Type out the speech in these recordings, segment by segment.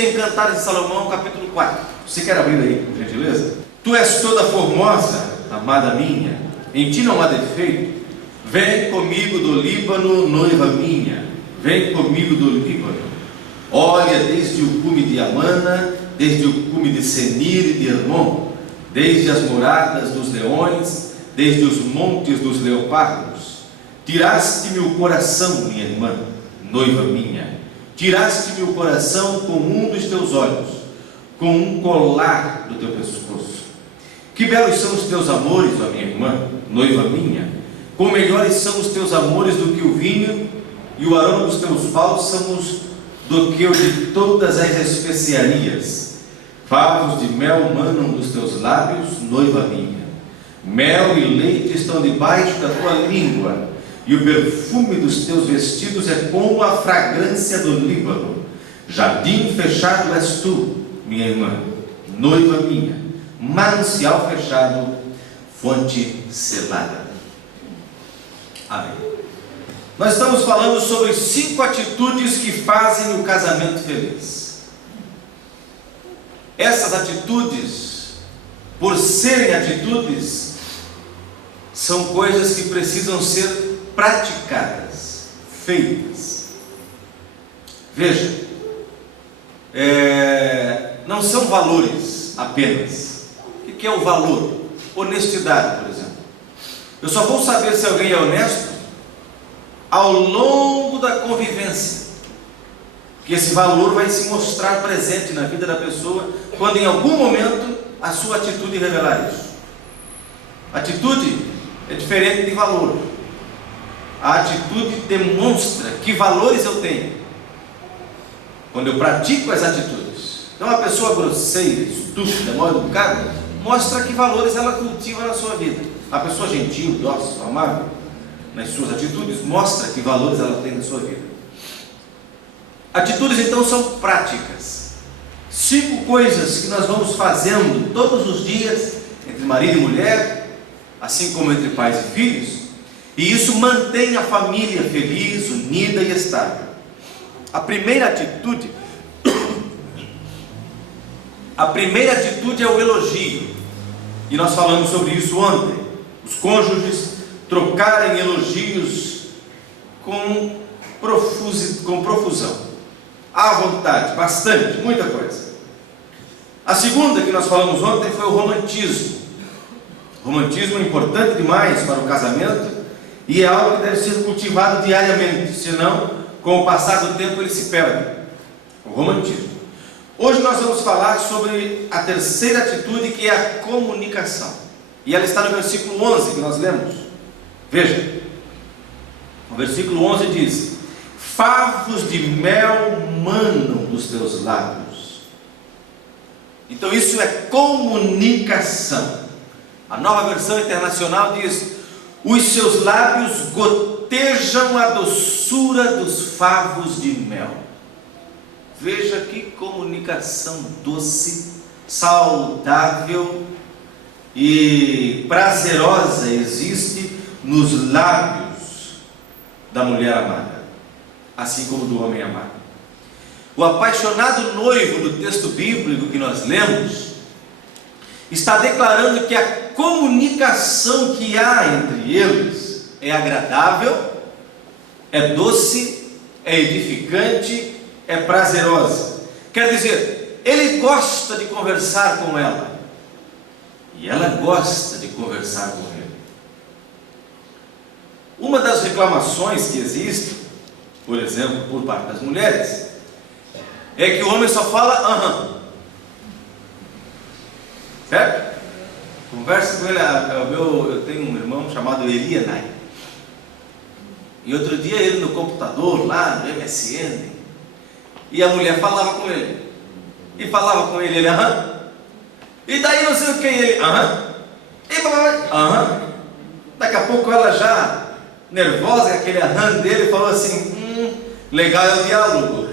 em Cantares de Salomão, capítulo 4. Você quer abrir aí, por gentileza? Tu és toda formosa, amada minha, em ti não há defeito. Vem comigo do Líbano, noiva minha, vem comigo do Líbano. Olha desde o cume de Amana, desde o cume de Senir e de Hermon, desde as moradas dos leões, desde os montes dos leopardos. Tiraste-me o coração, minha irmã, noiva minha. Tiraste-me o coração com um dos teus olhos, com um colar do teu pescoço. Que belos são os teus amores, ó minha irmã, noiva minha. Quão melhores são os teus amores do que o vinho, e o aroma dos teus bálsamos do que o de todas as especiarias. Favos de mel manam dos teus lábios, noiva minha. Mel e leite estão debaixo da tua língua, e o perfume dos teus vestidos é como a fragrância do Líbano. Jardim fechado és tu, minha irmã, noiva minha. Manancial fechado, fonte selada. Amém. Nós estamos falando sobre 5 atitudes que fazem o casamento feliz. Essas atitudes, por serem atitudes, são coisas que precisam ser praticadas, feitas. Veja, não são valores apenas. O que é o valor? Honestidade, por exemplo. Eu só vou saber se alguém é honesto ao longo da convivência, que esse valor vai se mostrar presente na vida da pessoa, quando em algum momento a sua atitude revelar isso. Atitude é diferente de valor. A atitude demonstra que valores eu tenho quando eu pratico as atitudes. Então, uma pessoa grosseira, estúpida, mal educada, mostra que valores ela cultiva na sua vida. A pessoa gentil, dócil, amável, nas suas atitudes, mostra que valores ela tem na sua vida. Atitudes, então, são práticas. 5 coisas que nós vamos fazendo todos os dias, entre marido e mulher, assim como entre pais e filhos, e isso mantém a família feliz, unida e estável. A primeira atitude é o elogio, e nós falamos sobre isso ontem. Os cônjuges trocarem elogios com profusão, à vontade, bastante, muita coisa. A segunda que nós falamos ontem foi o romantismo. O romantismo é importante demais para o casamento e é algo que deve ser cultivado diariamente, senão, com o passar do tempo, ele se perde. O romantismo. Hoje nós vamos falar sobre a terceira atitude, que é a comunicação. E ela está no versículo 11 que nós lemos. Veja, o versículo 11 diz: favos de mel manam dos teus lábios. Então isso é comunicação. A Nova Versão Internacional diz: os seus lábios gotejam a doçura dos favos de mel. Veja que comunicação doce, saudável e prazerosa existe nos lábios da mulher amada, assim como do homem amado. O apaixonado noivo do texto bíblico que nós lemos está declarando que a comunicação que há entre eles é agradável, é doce, é edificante, é prazerosa. Quer dizer, ele gosta de conversar com ela e ela gosta de conversar com ele. Uma das reclamações que existe, por exemplo, por parte das mulheres, é que o homem só fala aham. Certo? Conversa com ele. Eu tenho um irmão chamado Elianai, e outro dia ele no computador lá no MSN, e a mulher falava com ele, ele aham, e daí não sei o que, ele aham, e aham. Daqui a pouco ela já nervosa, aquele aham dele, falou assim: legal é o diálogo.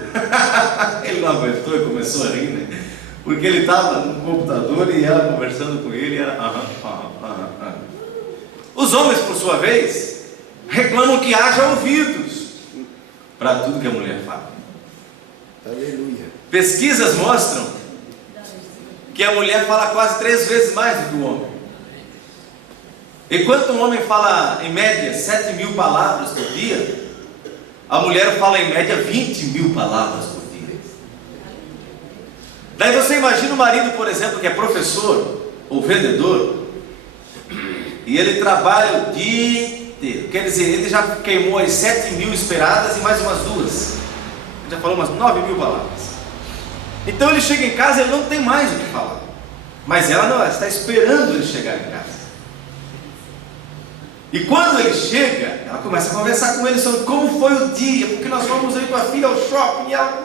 Ele não aguentou e começou a rir, né? Porque ele estava no computador e ela conversando com ele, e era aham. Os homens, por sua vez, reclamam que haja ouvidos para tudo que a mulher fala. Aleluia. Pesquisas mostram que a mulher fala quase 3 vezes mais do que o homem. Enquanto o homem fala em média 7.000 palavras por dia, a mulher fala em média 20.000 palavras por dia. Daí você imagina o marido, por exemplo, que é professor ou vendedor, e ele trabalha o dia inteiro. Quer dizer, ele já queimou as 7.000 esperadas e mais umas 2. Ele já falou umas 9.000 palavras. Então ele chega em casa e ele não tem mais o que falar. Mas ela não, ela está esperando ele chegar em casa. E quando ele chega, ela começa a conversar com ele sobre como foi o dia, porque nós fomos aí com a filha ao shopping, e ela...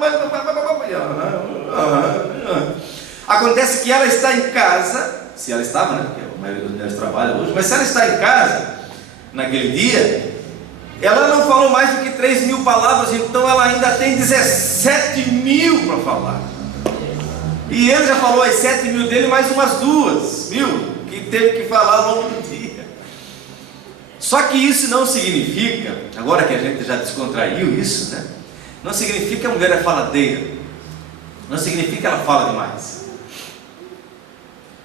Acontece que ela está em casa, se ela estava, né, porque a maioria das mulheres trabalha hoje, mas se ela está em casa, naquele dia, ela não falou mais do que 3.000 palavras, então ela ainda tem 17.000 para falar. E ele já falou as 7.000 dele, mais umas 2.000 que teve que falar ao longo do dia. Só que isso não significa, agora que a gente já descontraiu isso, né? Não significa que a mulher é faladeira. Não significa que ela fala demais.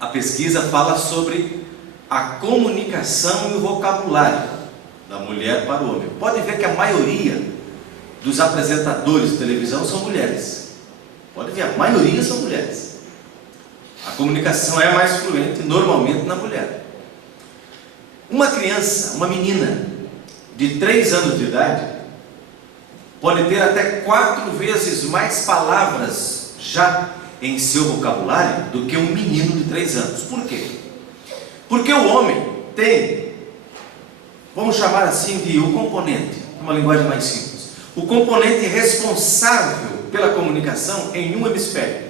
A pesquisa fala sobre a comunicação e o vocabulário da mulher para o homem. Pode ver que a maioria dos apresentadores de televisão são mulheres. Pode ver, a maioria são mulheres. A comunicação é mais fluente normalmente na mulher. Uma criança, uma menina de 3 anos de idade pode ter até 4 vezes mais palavras já em seu vocabulário do que um menino de 3 anos. Por quê? Porque o homem tem, vamos chamar assim de o componente, uma linguagem mais simples, o componente responsável pela comunicação em um hemisfério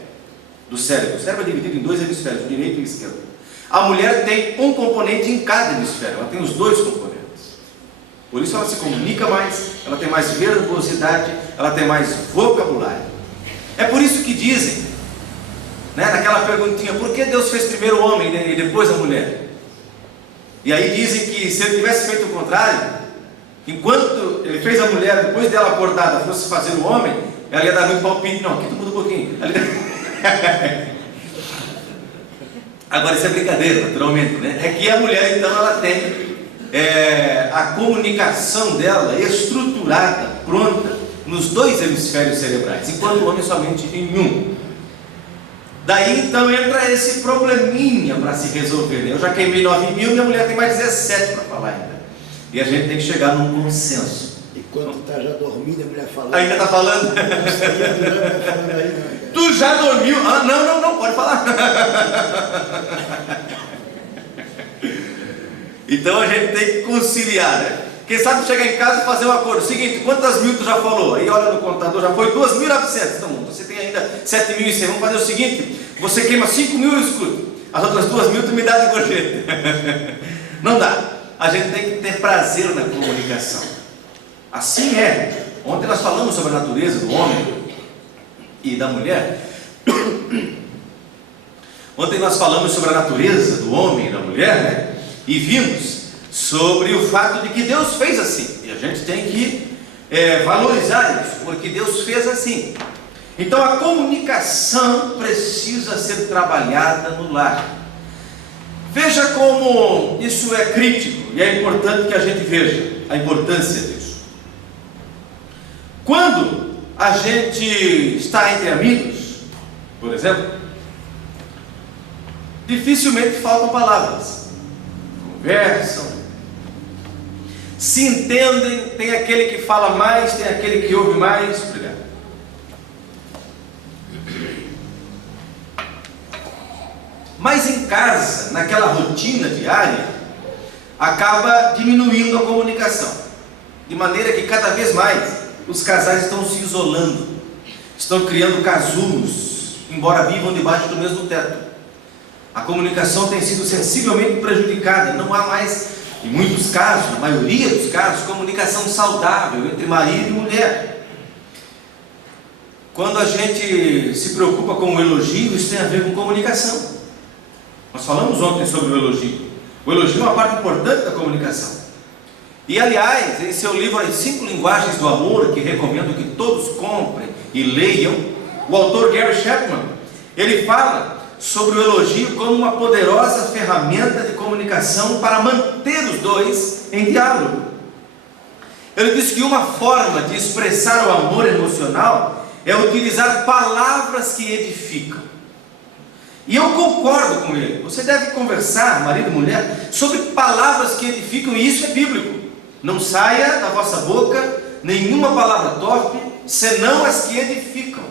do cérebro. O cérebro é dividido em 2 hemisférios, o direito e o esquerdo. A mulher tem um componente em cada hemisfério, ela tem os 2 componentes. Por isso ela se comunica mais, ela tem mais verbosidade, ela tem mais vocabulário. É por isso que dizem, né, naquela perguntinha, por que Deus fez primeiro o homem e depois a mulher? E aí dizem que se ele tivesse feito o contrário, enquanto ele fez a mulher, depois dela acordada, fosse fazer o homem, ela ia dar muito palpite. Não, aqui tu muda um pouquinho. Agora isso é brincadeira, naturalmente, né? É que a mulher então ela tem a comunicação dela estruturada, pronta, nos 2 hemisférios cerebrais, enquanto o homem somente em um. Daí então entra esse probleminha para se resolver, né? Eu já queimei 9.000, minha mulher tem mais 17 para falar ainda. E a gente tem que chegar num consenso. E quando está já dormindo, a mulher falando. Ainda está falando? Tu já dormiu? Ah, não, pode falar. Então a gente tem que conciliar, né? Quem sabe chegar em casa e fazer um acordo. Seguinte, quantas mil tu já falou? Aí olha no computador, já foi 2.900. Então você tem ainda 7.100. Vamos fazer o seguinte: você queima 5.000 eu escuto. As outras 2.000 tu me dá de gorjeta. Não dá. A gente tem que ter prazer na comunicação. Assim é. Ontem nós falamos sobre a natureza do homem e da mulher. Ontem nós falamos sobre a natureza do homem e da mulher, né? E vimos sobre o fato de que Deus fez assim. E a gente tem que valorizar isso, porque Deus fez assim. Então a comunicação precisa ser trabalhada no lar. Veja como isso é crítico e é importante que a gente veja a importância disso. Quando a gente está entre amigos, por exemplo, dificilmente faltam palavras. Conversam, se entendem, tem aquele que fala mais, tem aquele que ouve mais. Obrigado. Mas em casa, naquela rotina diária, acaba diminuindo a comunicação, de maneira que cada vez mais os casais estão se isolando, estão criando casulos, embora vivam debaixo do mesmo teto. A comunicação tem sido sensivelmente prejudicada, não há mais, em muitos casos, na maioria dos casos, comunicação saudável entre marido e mulher. Quando a gente se preocupa com o elogio, isso tem a ver com comunicação. Nós falamos ontem sobre o elogio. O elogio é uma parte importante da comunicação. E aliás, em seu livro As 5 Linguagens do Amor, que recomendo que todos comprem e leiam, O autor Gary Chapman, ele fala sobre o elogio como uma poderosa ferramenta de comunicação para manter os dois em diálogo. Ele diz que uma forma de expressar o amor emocional é utilizar palavras que edificam. E eu concordo com ele. Você deve conversar, marido e mulher, sobre palavras que edificam, e isso é bíblico. Não saia da vossa boca nenhuma palavra torpe, senão as que edificam.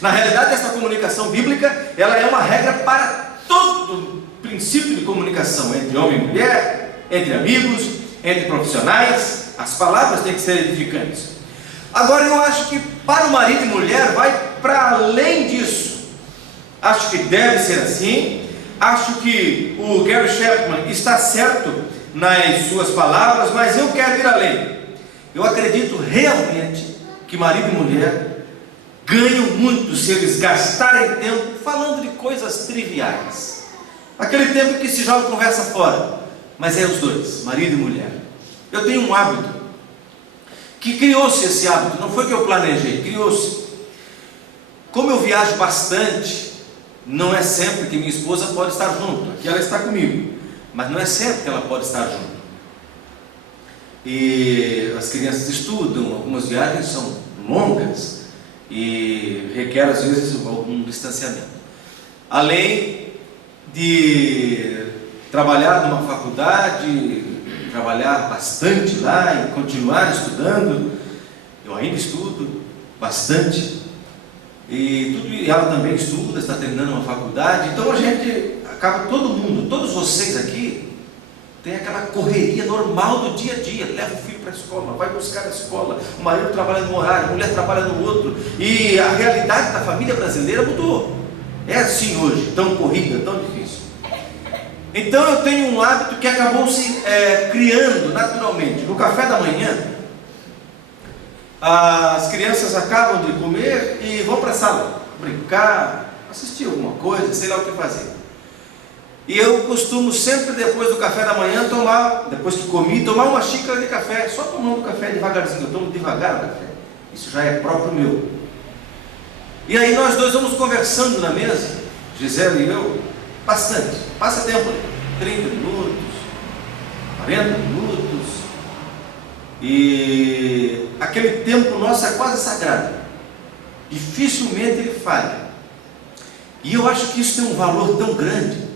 Na realidade, essa comunicação bíblica, ela é uma regra para todo princípio de comunicação, entre homem e mulher, entre amigos, entre profissionais. As palavras têm que ser edificantes. Agora, eu acho que para o marido e mulher vai para além disso. Acho que deve ser assim. Acho que o Gary Chapman está certo nas suas palavras, mas eu quero ir além. Eu acredito realmente que marido e mulher ganham muito se eles gastarem tempo falando de coisas triviais. Aquele tempo que se joga conversa fora, mas é os dois, marido e mulher. Eu tenho um hábito, que criou-se esse hábito, não foi que eu planejei, criou-se. Como eu viajo bastante, não é sempre que minha esposa pode estar junto. Aqui ela está comigo, mas não é sempre que ela pode estar junto. E as crianças estudam, algumas viagens são longas e requer às vezes algum distanciamento. Além de trabalhar numa faculdade, trabalhar bastante lá e continuar estudando, eu ainda estudo bastante, e ela também estuda, está terminando uma faculdade. Então a gente acaba, todo mundo, todos vocês aqui, tem aquela correria normal do dia a dia. Leva o filho para a escola, vai buscar a escola, o marido trabalha num horário, a mulher trabalha no outro, e a realidade da família brasileira mudou. É assim hoje, tão corrida, tão difícil. Então eu tenho um hábito que acabou se criando naturalmente. No café da manhã, as crianças acabam de comer e vão para a sala brincar, assistir alguma coisa, sei lá o que fazer. E eu costumo sempre, depois do café da manhã, depois que comi, tomar uma xícara de café, só tomando café devagarzinho. Eu tomo devagar o café, isso já é próprio meu. E aí nós dois vamos conversando na mesa, Gisele e eu, bastante, passa tempo, 30 minutos, 40 minutos, e aquele tempo nosso é quase sagrado, dificilmente ele falha. E eu acho que isso tem um valor tão grande,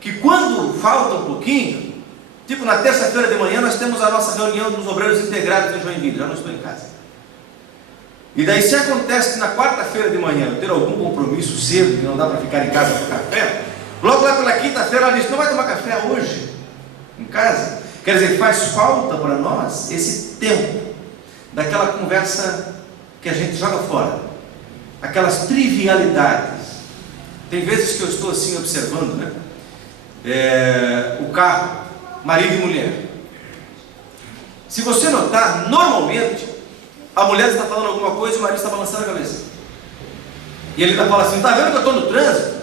que quando falta um pouquinho, tipo na terça-feira de manhã nós temos a nossa reunião dos obreiros integrados em Joinville, já não estou em casa. E daí, se acontece que na quarta-feira de manhã eu ter algum compromisso cedo, que não dá para ficar em casa para café, logo lá pela quinta-feira ela diz: não vai tomar café hoje em casa? Quer dizer, faz falta para nós esse tempo daquela conversa que a gente joga fora, aquelas trivialidades. Tem vezes que eu estou assim observando, né? O carro, marido e mulher. Se você notar, normalmente a mulher está falando alguma coisa e o marido está balançando a cabeça. E ele está falando assim: está vendo que eu estou no trânsito?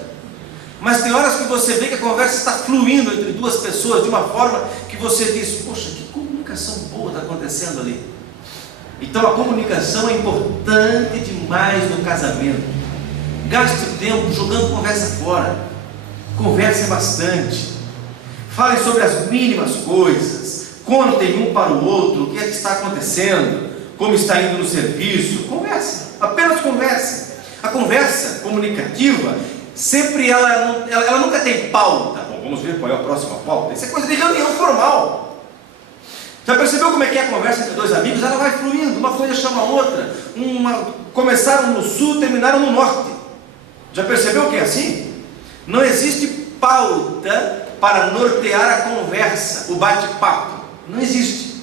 Mas tem horas que você vê que a conversa está fluindo entre duas pessoas de uma forma que você diz: poxa, que comunicação boa está acontecendo ali. Então a comunicação é importante demais no casamento. Gaste tempo jogando conversa fora. Conversem bastante. Falem sobre as mínimas coisas. Contem um para o outro o que é que está acontecendo, como está indo no serviço. Converse, apenas converse. A conversa comunicativa, sempre ela nunca tem pauta. Bom, vamos ver qual é a próxima pauta. Isso é coisa de reunião formal. Já percebeu como é que é a conversa entre dois amigos? Ela vai fluindo, uma coisa chama a outra. Começaram no sul, terminaram no norte. Já percebeu que é assim? Não existe pauta para nortear a conversa, o bate-papo. Não existe.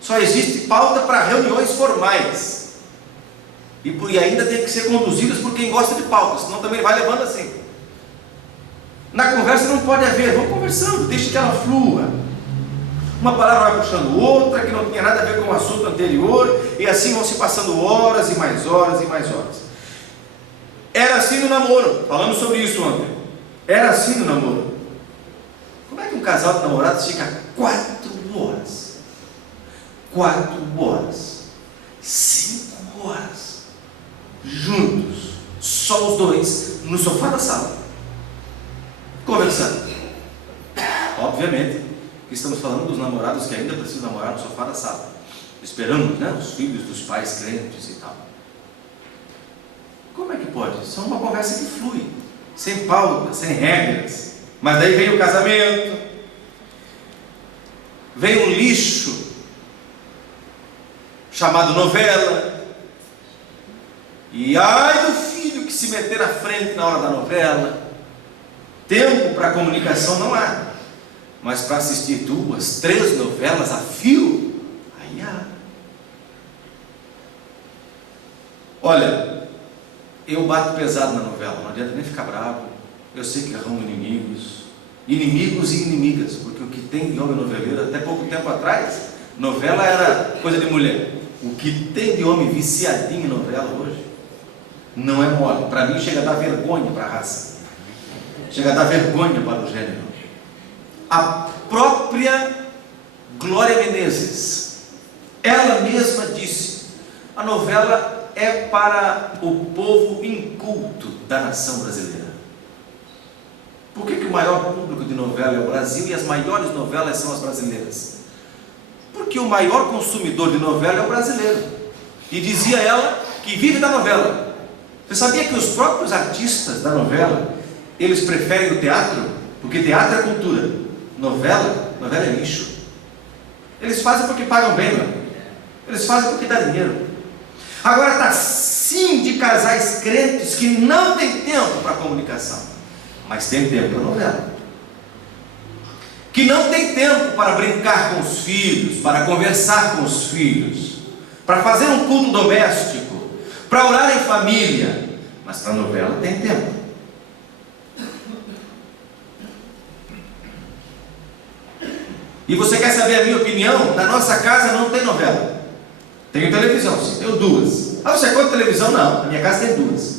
Só existe pauta para reuniões formais. E ainda tem que ser conduzidas por quem gosta de pauta, senão também vai levando assim. Na conversa não pode haver, vamos conversando, deixe que ela flua. Uma palavra vai puxando outra, que não tinha nada a ver com o assunto anterior, e assim vão se passando horas e mais horas e mais horas. Era assim no namoro, falamos sobre isso ontem. Era assim no namoro. Como é que um casal de namorados fica 4 horas? 4 horas, 5 horas juntos, só os dois no sofá da sala, conversando. Obviamente que estamos falando dos namorados que ainda precisam namorar no sofá da sala. Esperamos, né, os filhos dos pais crentes e tal. Como é que pode? Só uma conversa que flui, sem pauta, sem regras. Mas daí vem o casamento, vem um lixo chamado novela, e ai do filho que se meter à frente na hora da novela. Tempo para comunicação não há, mas para assistir 2, 3 novelas a fio, aí há. Olha, eu bato pesado na novela, não adianta nem ficar bravo. Eu sei que arrumo inimigos e inimigas, porque o que tem de homem noveleiro, até pouco tempo atrás, novela era coisa de mulher. O que tem de homem viciadinho em novela hoje, não é mole. Para mim chega a dar vergonha para a raça, chega a dar vergonha para o gênero. A própria Glória Menezes, ela mesma disse, a novela é para o povo inculto da nação brasileira. Por que o maior público de novela é o Brasil e as maiores novelas são as brasileiras? Porque o maior consumidor de novela é o brasileiro. E dizia ela que vive da novela. Você sabia que os próprios artistas da novela, eles preferem o teatro? Porque teatro é cultura. Novela é lixo. Eles fazem porque pagam bem, não? Eles fazem porque dá dinheiro. Agora está sim de casais crentes que não tem tempo para comunicação, mas tem tempo para novela. Que não tem tempo para brincar com os filhos, para conversar com os filhos, para fazer um culto doméstico, para orar em família, mas para novela tem tempo. E você quer saber a minha opinião? Na nossa casa não tem novela. Tenho televisão, sim, tenho 2. Ah, você conta televisão? Não, na minha casa tem 2.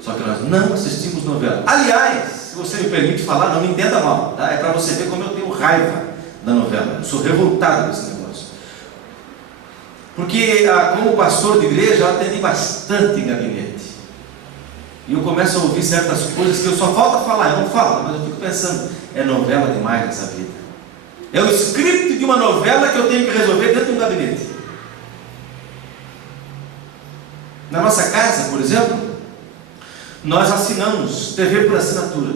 Só que nós não assistimos novela. Aliás, se você me permite falar, não me entenda mal, tá? É para você ver como eu tenho raiva da novela. Eu sou revoltado desse negócio. Porque, como pastor de igreja, eu atendi bastante em gabinete. E eu começo a ouvir certas coisas que eu só falta falar, eu não falo, mas eu fico pensando, é novela demais nessa vida. É o script de uma novela que eu tenho que resolver dentro de um gabinete. Na nossa casa, por exemplo, nós assinamos TV por assinatura.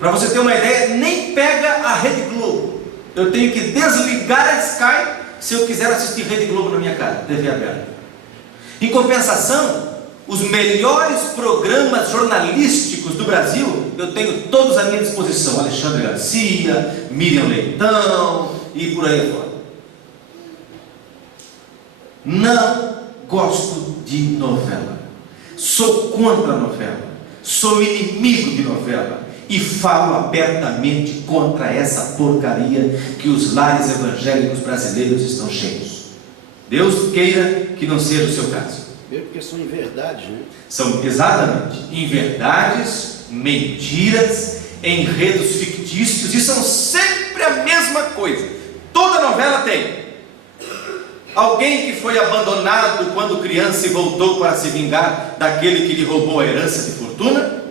Para você ter uma ideia, nem pega a Rede Globo. Eu tenho que desligar a Sky se eu quiser assistir Rede Globo na minha casa, TV aberta. Em compensação, os melhores programas jornalísticos do Brasil, eu tenho todos à minha disposição. Alexandre Garcia, Miriam Leitão e por aí fora. Não gosto de novela. Sou contra a novela. Sou inimigo de novela. E falo abertamente contra essa porcaria que os lares evangélicos brasileiros estão cheios. Deus queira que não seja o seu caso. Mesmo porque são inverdades, né? São exatamente inverdades, mentiras, enredos fictícios, e são sempre a mesma coisa. Toda novela tem alguém que foi abandonado quando criança e voltou para se vingar daquele que lhe roubou a herança de fortuna,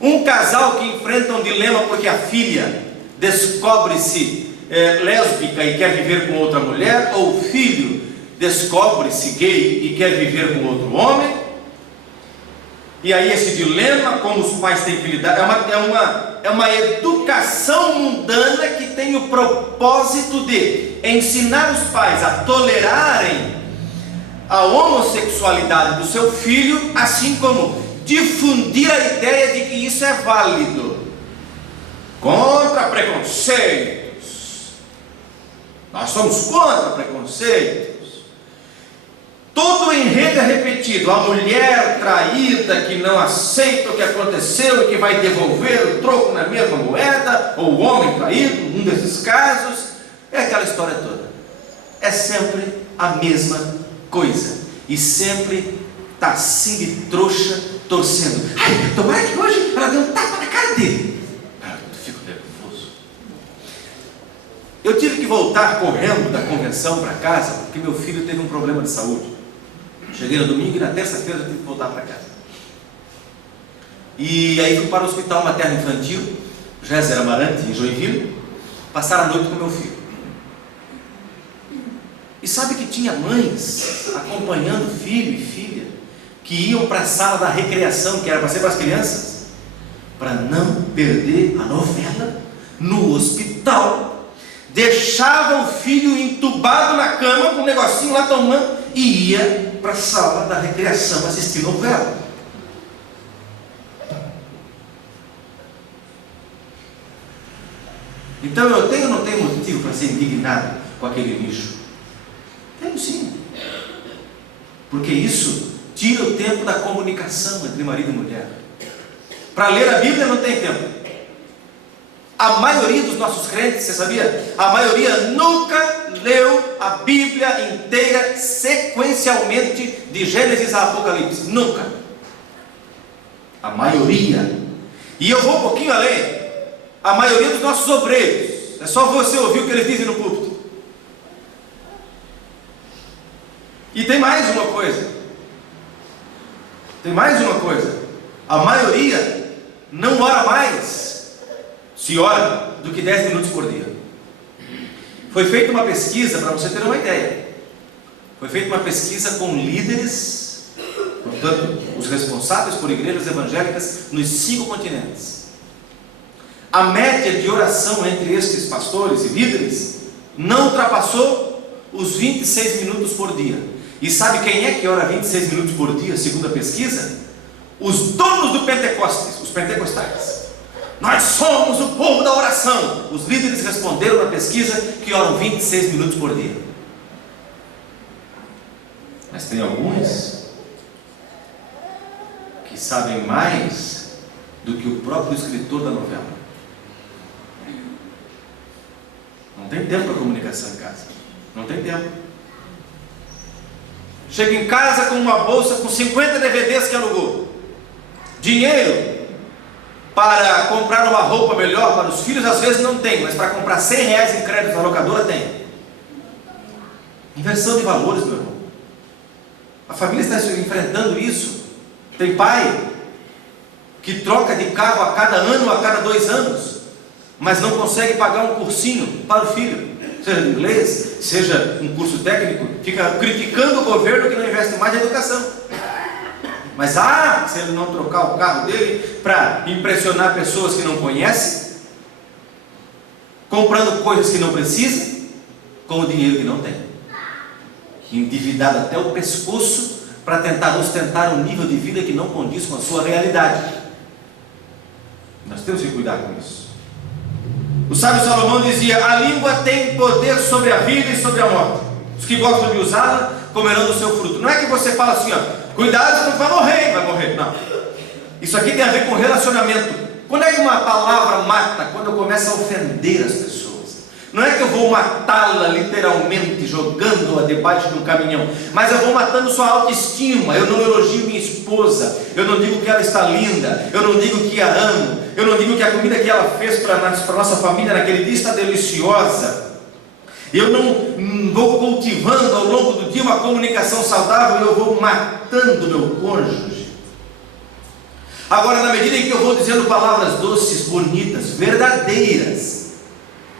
um casal que enfrenta um dilema porque a filha descobre-se lésbica e quer viver com outra mulher, ou o filho descobre-se gay e quer viver com outro homem. E aí esse dilema, como os pais têm que lidar, é uma educação mundana que tem o propósito de ensinar os pais a tolerarem a homossexualidade do seu filho, assim como difundir a ideia de que isso é válido. Contra preconceitos. Nós somos contra preconceitos. Todo o enredo é repetido. A mulher traída que não aceita o que aconteceu e que vai devolver o troco na mesma moeda, ou o homem traído, um desses casos. É aquela história toda. É sempre a mesma coisa. E sempre está assim de trouxa, torcendo. Ai, tomara que hoje ela dê um tapa na cara dele. Eu fico nervoso. Eu tive que voltar correndo da convenção para casa porque meu filho teve um problema de saúde. Cheguei no domingo e na terça-feira eu tive que voltar para casa. E aí fui para o Hospital Materno Infantil Géser Amarante, em Joinville, passar a noite com meu filho. E sabe que tinha mães acompanhando filho e filha, que iam para a sala da recreação, que era para ser para as crianças, para não perder a novela no hospital. Deixava o filho entubado na cama, com um negocinho lá tomando, e ia para a sala da recreação assistir novela. Então eu tenho ou não tenho motivo para ser indignado com aquele lixo? Tenho sim. Porque isso tira o tempo da comunicação entre marido e mulher. Para ler a Bíblia não tem tempo. A maioria dos nossos crentes, você sabia? A maioria nunca leu a Bíblia inteira sequencialmente de Gênesis a Apocalipse. Nunca. A maioria. E eu vou um pouquinho além. A maioria dos nossos obreiros. É só você ouvir o que eles dizem no púlpito. E tem mais uma coisa. Tem mais uma coisa. A maioria não ora mais, se ora, do que 10 minutos por dia. Foi feita uma pesquisa, para você ter uma ideia. Foi feita uma pesquisa com líderes, portanto, os responsáveis por igrejas evangélicas nos 5 continentes. A média de oração entre estes pastores e líderes não ultrapassou os 26 minutos por dia. E sabe quem é que ora 26 minutos por dia, segundo a pesquisa? Os donos do Pentecostes, os pentecostais. Nós somos o povo da oração. Os líderes responderam na pesquisa que oram 26 minutos por dia. Mas tem alguns que sabem mais do que o próprio escritor da novela. Não tem tempo para comunicação em casa. Não tem tempo. Chega em casa com uma bolsa com 50 DVDs que alugou. Dinheiro para comprar uma roupa melhor para os filhos às vezes não tem, mas para comprar R$100 em crédito na locadora tem. Inversão de valores, meu irmão. A família está enfrentando isso. Tem pai que troca de carro a cada ano, a cada 2 anos, mas não consegue pagar um cursinho para o filho, seja em inglês, seja um curso técnico, fica criticando o governo que não investe mais na educação. Mas se ele não trocar o carro dele para impressionar pessoas que não conhece, comprando coisas que não precisa, com o dinheiro que não tem, endividado até o pescoço para tentar ostentar um nível de vida que não condiz com a sua realidade. Nós temos que cuidar com isso. O sábio Salomão dizia: a língua tem poder sobre a vida e sobre a morte. Os que gostam de usá-la comerão do seu fruto. Não é que você fala assim, cuidado, você vai morrer. Não. Isso aqui tem a ver com relacionamento. Quando é que uma palavra mata? Quando eu começo a ofender as pessoas. Não é que eu vou matá-la literalmente, jogando-a debaixo de um caminhão, mas eu vou matando sua autoestima. Eu não elogio minha esposa, eu não digo que ela está linda, eu não digo que a amo, eu não digo que a comida que ela fez para a nossa família naquele dia está deliciosa. Eu não vou cultivando ao longo do dia uma comunicação saudável, eu vou matando meu cônjuge. Agora, na medida em que eu vou dizendo palavras doces, bonitas, verdadeiras,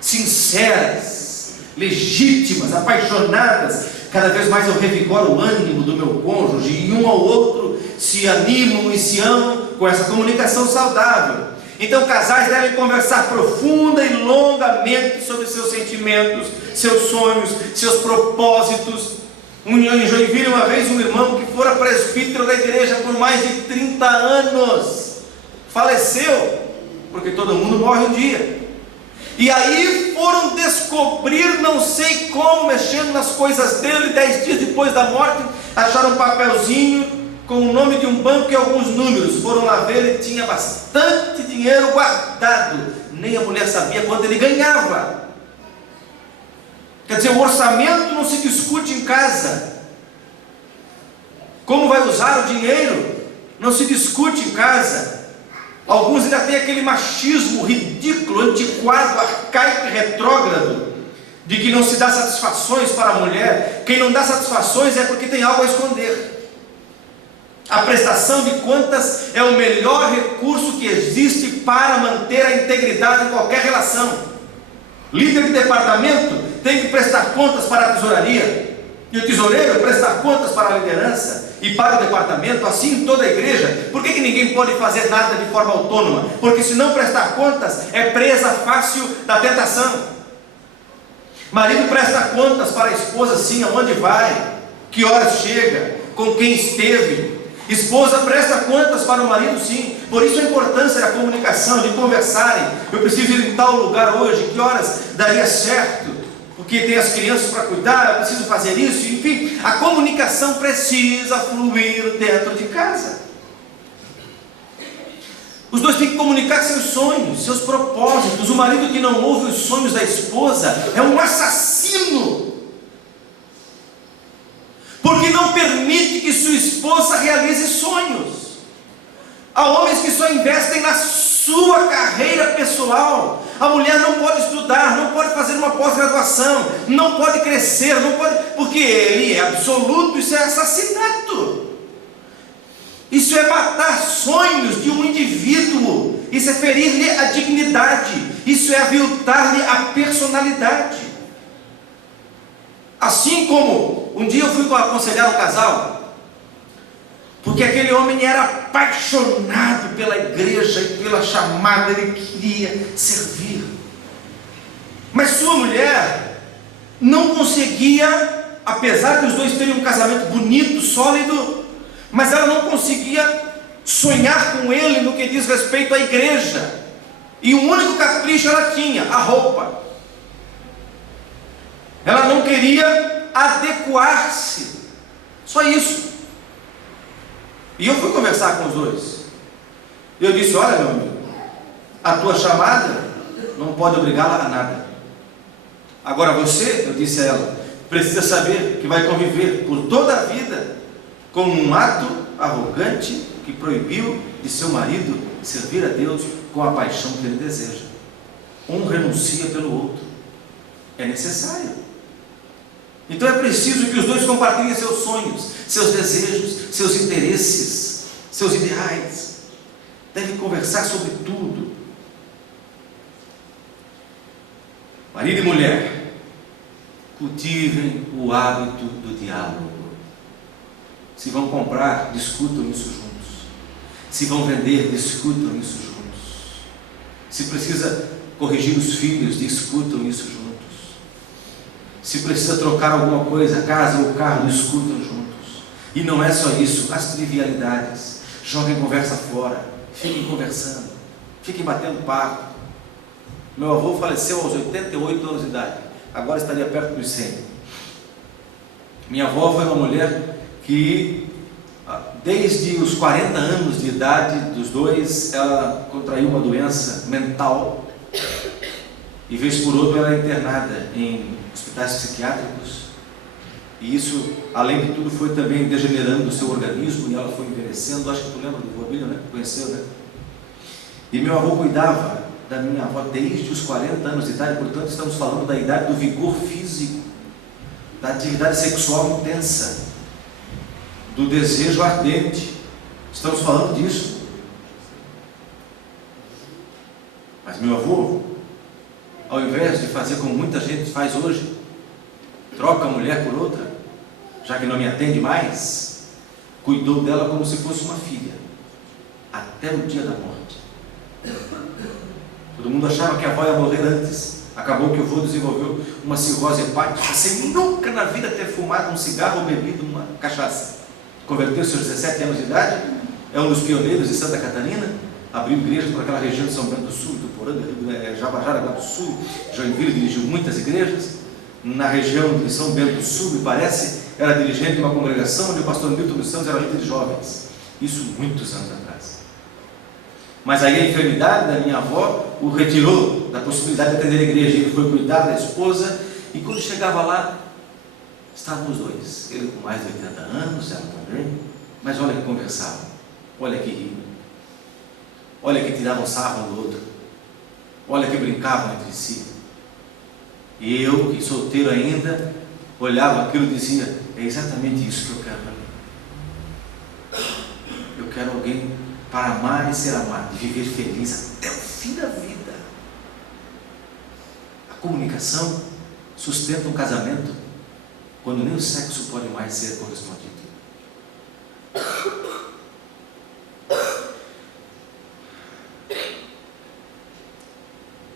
sinceras, legítimas, apaixonadas, cada vez mais eu revigoro o ânimo do meu cônjuge, e um ao outro se animam e se amam com essa comunicação saudável. Então casais devem conversar profunda e longamente sobre seus sentimentos, seus sonhos, seus propósitos. Em Joinville, uma vez, um irmão que fora presbítero da igreja por mais de 30 anos faleceu, porque todo mundo morre um dia. E aí foram descobrir, não sei como, mexendo nas coisas dele, 10 dias depois da morte, acharam um papelzinho com o nome de um banco e alguns números. Foram lá ver, ele tinha bastante dinheiro guardado, nem a mulher sabia quanto ele ganhava. Quer dizer, o orçamento não se discute em casa. Como vai usar o dinheiro não se discute em casa. Alguns ainda têm aquele machismo ridículo, antiquado, arcaico e retrógrado, de que não se dá satisfações para a mulher. Quem não dá satisfações é porque tem algo a esconder. A prestação de contas é o melhor recurso que existe para manter a integridade em qualquer relação. Líder de departamento tem que prestar contas para a tesouraria, e o tesoureiro prestar contas para a liderança e para o departamento, assim em toda a igreja. Por que ninguém pode fazer nada de forma autônoma? Porque se não prestar contas, é presa fácil da tentação. Marido presta contas para a esposa, sim, aonde vai, que horas chega, com quem esteve. Esposa presta contas para o marido, sim. Por isso a importância da comunicação, de conversarem. Eu preciso ir em tal lugar hoje, que horas daria certo? Porque tem as crianças para cuidar, eu preciso fazer isso. Enfim, a comunicação precisa fluir dentro de casa. Os dois têm que comunicar seus sonhos, seus propósitos. O marido que não ouve os sonhos da esposa é um assassino, porque não permite que sua esposa realize sonhos. Há homens que só investem na sua carreira pessoal. A mulher não pode estudar, não pode fazer uma pós-graduação, não pode crescer, não pode, porque ele é absoluto. Isso é assassinato. Isso é matar sonhos de um indivíduo. Isso é ferir-lhe a dignidade. Isso é aviltar-lhe a personalidade. Assim como um dia eu fui aconselhar um casal, porque aquele homem era apaixonado pela igreja e pela chamada, ele queria servir, mas sua mulher não conseguia, apesar de os dois terem um casamento bonito, sólido, mas ela não conseguia sonhar com ele no que diz respeito à igreja. E um único capricho ela tinha: a roupa. Ela não queria adequar-se, só isso. E eu fui conversar com os dois. Eu disse: olha, meu amigo, a tua chamada não pode obrigá-la a nada. Agora você, eu disse a ela, precisa saber que vai conviver por toda a vida com um ato arrogante que proibiu de seu marido servir a Deus com a paixão que ele deseja. Um renuncia pelo outro. É necessário. Então é preciso que os dois compartilhem seus sonhos, seus desejos, seus interesses, seus ideais. Devem conversar sobre tudo. Marido e mulher, cultivem o hábito do diálogo. Se vão comprar, discutam isso juntos. Se vão vender, discutam isso juntos. Se precisa corrigir os filhos, discutam isso juntos. Se precisa trocar alguma coisa, a casa ou o carro, discutam juntos. E não é só isso, as trivialidades. Joguem conversa fora, fiquem conversando, fiquem batendo papo. Meu avô faleceu aos 88 anos de idade, agora estaria perto dos 100. Minha avó foi uma mulher que, desde os 40 anos de idade dos dois, ela contraiu uma doença mental, e vez por outra ela é internada em hospitais psiquiátricos, e isso, além de tudo, foi também degenerando o seu organismo, e ela foi envelhecendo. Acho que tu lembra do Vobílio, né? Conheceu, né? E meu avô cuidava da minha avó desde os 40 anos de idade. Portanto, estamos falando da idade do vigor físico, da atividade sexual intensa, do desejo ardente. Estamos falando disso. Mas meu avô, ao invés de fazer como muita gente faz hoje, troca a mulher por outra, já que não me atende mais, cuidou dela como se fosse uma filha, até o dia da morte. Todo mundo achava que a avó ia morrer antes. Acabou que o avô desenvolveu uma cirrose hepática, sem nunca na vida ter fumado um cigarro ou bebido uma cachaça. Converteu-se aos 17 anos de idade, é um dos pioneiros de Santa Catarina, abriu igrejas por aquela região de São Bento do Sul, Tuporanga, Jabajara do Sul, Joinville, dirigiu muitas igrejas. Na região de São Bento do Sul, me parece, era dirigente de uma congregação onde o pastor Milton dos Santos era líder de jovens. Isso muitos anos atrás. Mas aí a enfermidade da minha avó o retirou da possibilidade de atender a igreja. Ele foi cuidar da esposa, e quando chegava lá, estavam os dois. Ele com mais de 80 anos, ela também. Mas olha que conversavam, olha que riam, olha que tiravam sarro um do outro, olha que brincavam entre si. E eu, que solteiro ainda, olhava aquilo e dizia: é exatamente isso que eu quero para mim. alguém para amar e ser amado, e viver feliz até o fim da vida. A comunicação sustenta um casamento quando nem o sexo pode mais ser correspondido.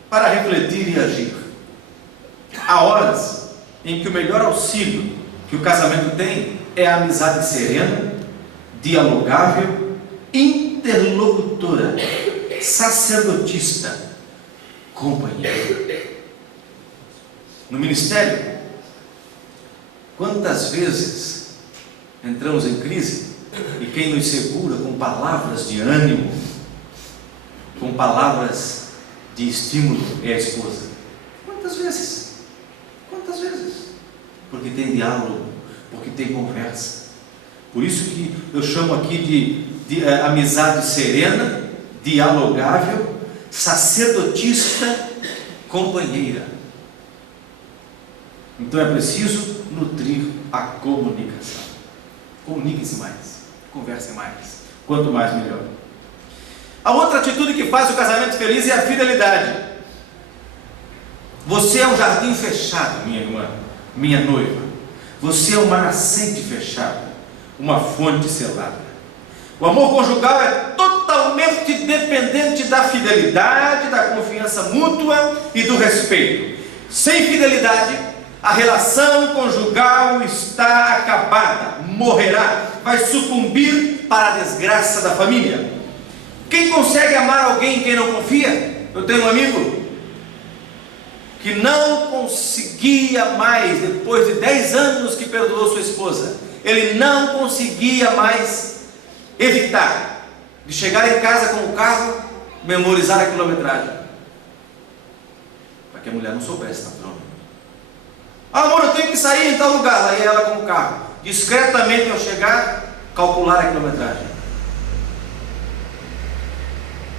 Para refletir e agir. Há horas em que o melhor auxílio que o casamento tem é a amizade serena, dialogável, interlocutora, sacerdotista, companheira. No ministério, quantas vezes entramos em crise e quem nos segura com palavras de ânimo, com palavras de estímulo é a esposa? Quantas vezes? Quantas vezes? Porque tem diálogo, porque tem conversa. Por isso que eu chamo aqui de amizade serena, dialogável, sacerdotista, companheira. Então é preciso nutrir a comunicação. Comuniquem-se mais, conversem mais. Quanto mais, melhor. A outra atitude que faz o casamento feliz é a fidelidade. Você é um jardim fechado, minha irmã, minha noiva. Você é uma nascente fechada, uma fonte selada. O amor conjugal é totalmente dependente da fidelidade, da confiança mútua e do respeito. Sem fidelidade, a relação conjugal está acabada, morrerá, vai sucumbir para a desgraça da família. Quem consegue amar alguém em quem não confia? Eu tenho um amigo que não conseguia mais, depois de 10 anos que perdoou sua esposa, ele não conseguia mais evitar de chegar em casa com o carro, memorizar a quilometragem, para que a mulher não soubesse, naturalmente. Amor, eu tenho que sair em tal lugar. Aí ela com o carro, discretamente ao chegar, calcular a quilometragem.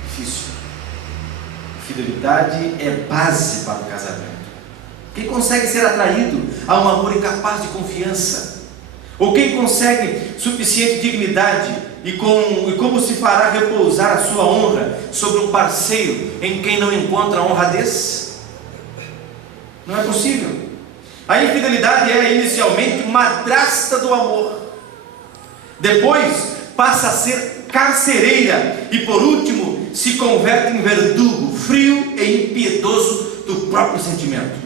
Difícil. Fidelidade é base para o casamento. Quem consegue ser atraído a um amor incapaz de confiança? Ou quem consegue suficiente dignidade e como se fará repousar a sua honra sobre um parceiro em quem não encontra honradez? Não é possível. A infidelidade é inicialmente madrasta do amor, depois passa a ser carcereira e por último se converte em verdugo frio e impiedoso do próprio sentimento.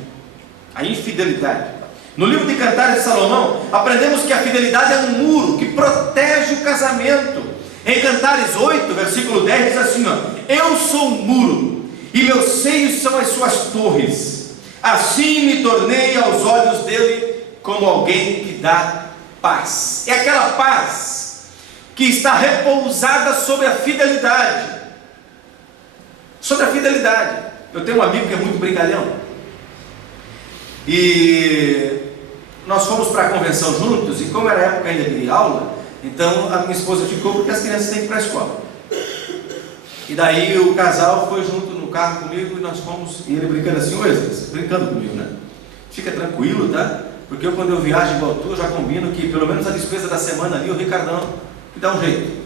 A infidelidade. No livro de Cantares de Salomão, aprendemos que a fidelidade é um muro que protege o casamento. Em Cantares 8, versículo 10 diz assim, eu sou um muro e meus seios são as suas torres. Assim me tornei aos olhos dele como alguém que dá paz. É aquela paz que está repousada sobre a fidelidade. Sobre a fidelidade. Eu tenho um amigo que é muito brincalhão. E nós fomos para a convenção juntos. E como era época ainda de aula, então a minha esposa ficou porque as crianças têm que ir para a escola. E daí o casal foi junto no carro comigo e nós fomos, e ele brincando assim, brincando comigo, né? Fica tranquilo, tá? Porque eu, quando eu viajo igual tu, eu já combino que pelo menos a despesa da semana ali, o Ricardão que dá um jeito.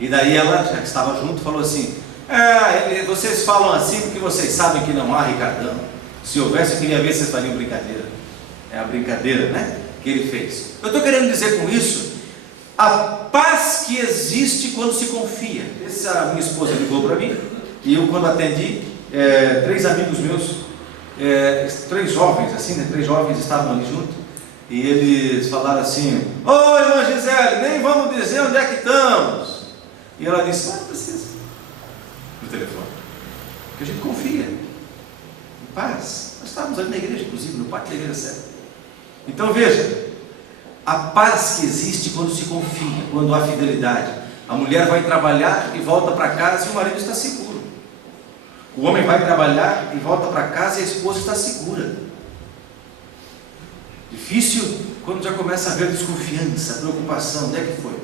E daí ela, já que estava junto, falou assim, vocês falam assim porque vocês sabem que não há Ricardão. Se houvesse, eu queria ver se vocês fariam brincadeira. É a brincadeira, né? Que ele fez. Eu estou querendo dizer com isso a paz que existe quando se confia. Essa minha esposa ligou para mim e eu, quando atendi, 3 amigos meus, 3 jovens assim, né? 3 jovens estavam ali junto e eles falaram assim, ô irmã Gisele, nem vamos dizer onde é que estamos. E ela disse, não precisa, no telefone, porque a gente confia em paz. Nós estávamos ali na igreja, inclusive no pátio da igreja certa. Então veja, a paz que existe quando se confia, quando há fidelidade. A mulher vai trabalhar e volta para casa e o marido está seguro. O homem vai trabalhar e volta para casa e a esposa está segura. Difícil quando já começa a haver desconfiança, preocupação. Onde é que foi?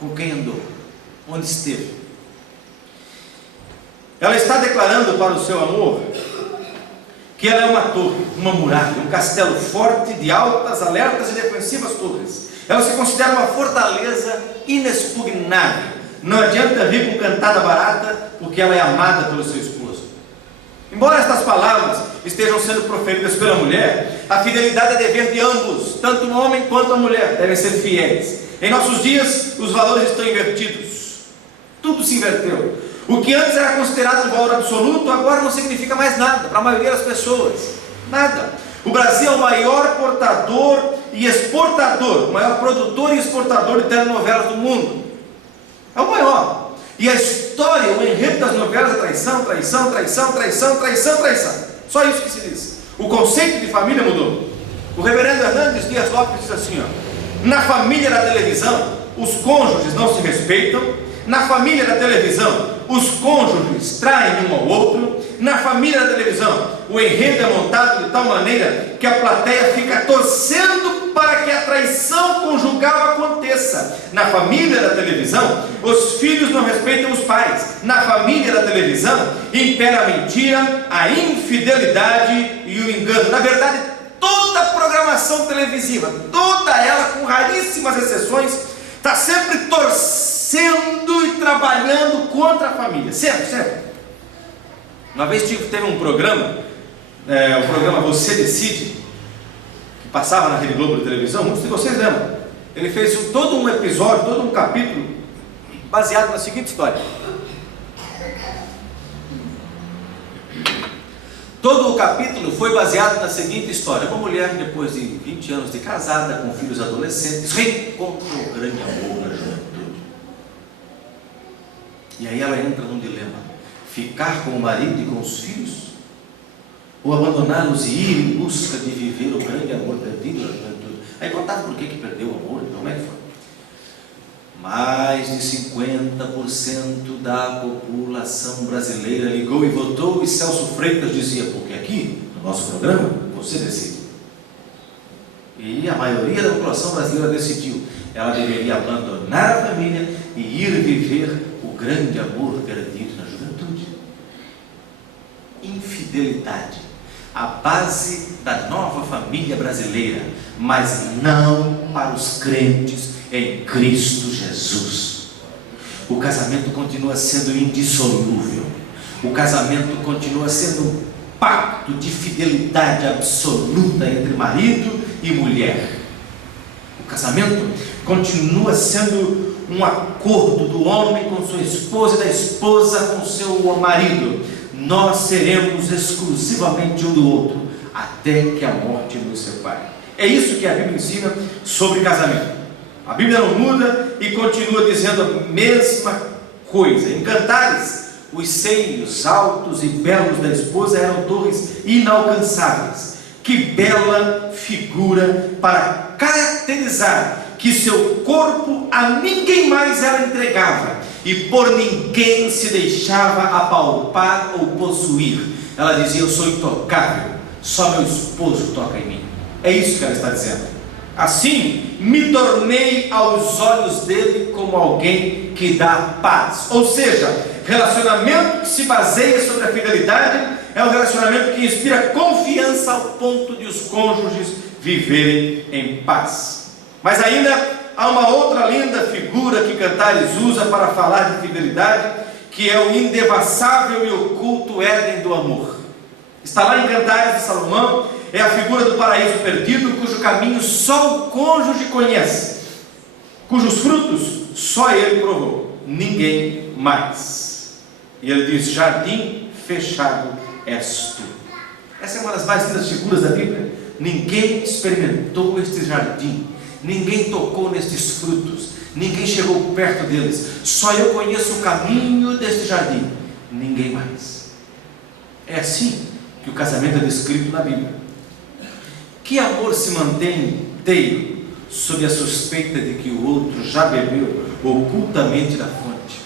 Com quem andou? Onde esteve? Ela está declarando para o seu amor que ela é uma torre, uma muralha, um castelo forte de altas, alertas e defensivas torres. Ela se considera uma fortaleza inexpugnável, Não adianta vir com cantada barata, porque ela é amada pelo seu esposo. Embora estas palavras estejam sendo proferidas pela mulher, a fidelidade é dever de ambos, tanto o homem quanto a mulher devem ser fiéis. Em nossos dias, os valores estão invertidos. Tudo se inverteu. O que antes era considerado um valor absoluto, agora não significa mais nada para a maioria das pessoas. Nada. O Brasil é o maior portador e exportador, o maior produtor e exportador de telenovelas do mundo. É o maior. E a história, o enredo das novelas é traição, traição, traição, traição, traição, traição. Só isso que se diz. O conceito de família mudou. O reverendo Hernandes Dias Lopes diz assim, ó: na família da televisão, os cônjuges não se respeitam. Na família da televisão, os cônjuges traem um ao outro. Na família da televisão, o enredo é montado de tal maneira que a plateia fica torcendo para que a traição conjugal aconteça. Na família da televisão, os filhos não respeitam os pais. Na família da televisão, impera a mentira, a infidelidade e o engano. Na verdade, toda a programação televisiva, toda ela, com raríssimas exceções, está sempre torcendo e trabalhando contra a família. Sempre, sempre. Uma vez teve um programa, o programa Você Decide, que passava na Rede Globo de televisão, muitos de vocês lembram. Ele fez todo um episódio, todo um capítulo, baseado na seguinte história. Todo o capítulo foi baseado na seguinte história. Uma mulher, depois de 20 anos de casada, com filhos adolescentes, reencontra o grande amor na juventude. E aí ela entra num dilema: ficar com o marido e com os filhos, ou abandoná-los e ir em busca de viver o grande amor perdido na juventude. Aí contava por que perdeu o amor, então como é que foi? Mais de 50% da população brasileira ligou e votou, e Celso Freitas dizia: porque aqui, no nosso programa, você decide. E a maioria da população brasileira decidiu: ela deveria abandonar a família e ir viver o grande amor perdido na juventude. Infidelidade, a base da nova família brasileira, mas não para os crentes em Cristo Jesus. O casamento continua sendo indissolúvel. O casamento continua sendo um pacto de fidelidade absoluta entre marido e mulher. O casamento continua sendo um acordo do homem com sua esposa e da esposa com seu marido. Nós seremos exclusivamente um do outro até que a morte nos separe. É isso que a Bíblia ensina sobre casamento. A Bíblia não muda e continua dizendo a mesma coisa. Em Cantares, os seios altos e belos da esposa eram torres inalcançáveis. Que bela figura para caracterizar que seu corpo a ninguém mais ela entregava e por ninguém se deixava apalpar ou possuir. Ela dizia: eu sou intocável, só meu esposo toca em mim. É isso que ela está dizendo. Assim, me tornei aos olhos dele como alguém que dá paz. Ou seja, relacionamento que se baseia sobre a fidelidade é um relacionamento que inspira confiança ao ponto de os cônjuges viverem em paz. Mas ainda há uma outra linda figura que Cantares usa para falar de fidelidade, que é o indevassável e oculto Éden do amor. Está lá em Cantares de Salomão. É a figura do paraíso perdido, cujo caminho só o cônjuge conhece, cujos frutos só ele provou, ninguém mais. E ele diz: jardim fechado és tu. Essa é uma das mais lindas figuras da Bíblia. Ninguém experimentou este jardim, ninguém tocou nestes frutos, ninguém chegou perto deles. Só eu conheço o caminho deste jardim, ninguém mais. É assim que o casamento é descrito na Bíblia. Que amor se mantém inteiro sob a suspeita de que o outro já bebeu ocultamente da fonte?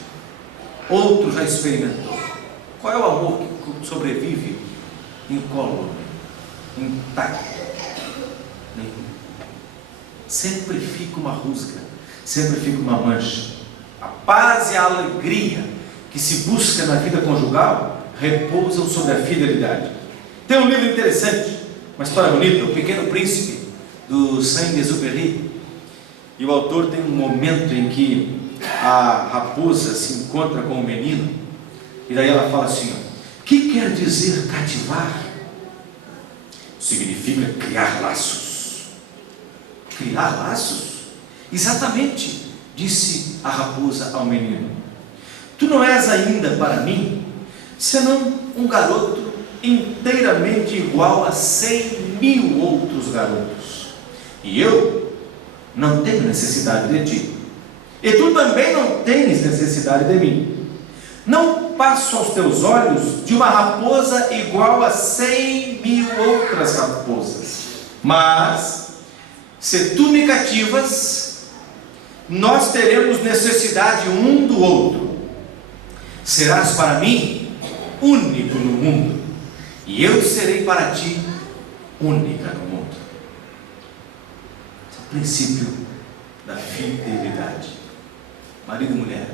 Outro já experimentou. Qual é o amor que sobrevive incólume, intacto? Nenhum. Sempre fica uma rusga, sempre fica uma mancha. A paz e a alegria que se busca na vida conjugal repousam sobre a fidelidade. Tem um livro interessante, uma história bonita, O Pequeno Príncipe, do Saint-Exupéry. E o autor tem um momento em que a raposa se encontra com o menino, e daí ela fala assim: o que quer dizer cativar? Significa criar laços. Criar laços? Exatamente, disse a raposa ao menino. Tu não és ainda para mim, senão um garoto inteiramente igual a 100.000 outros garotos. E eu não tenho necessidade de ti. E tu também não tens necessidade de mim. Não passo aos teus olhos de uma raposa igual a 100.000 outras raposas. Mas, se tu me cativas, nós teremos necessidade um do outro. Serás para mim único no mundo, e eu serei para ti única no mundo. Esse é o princípio da fidelidade. Marido e mulher,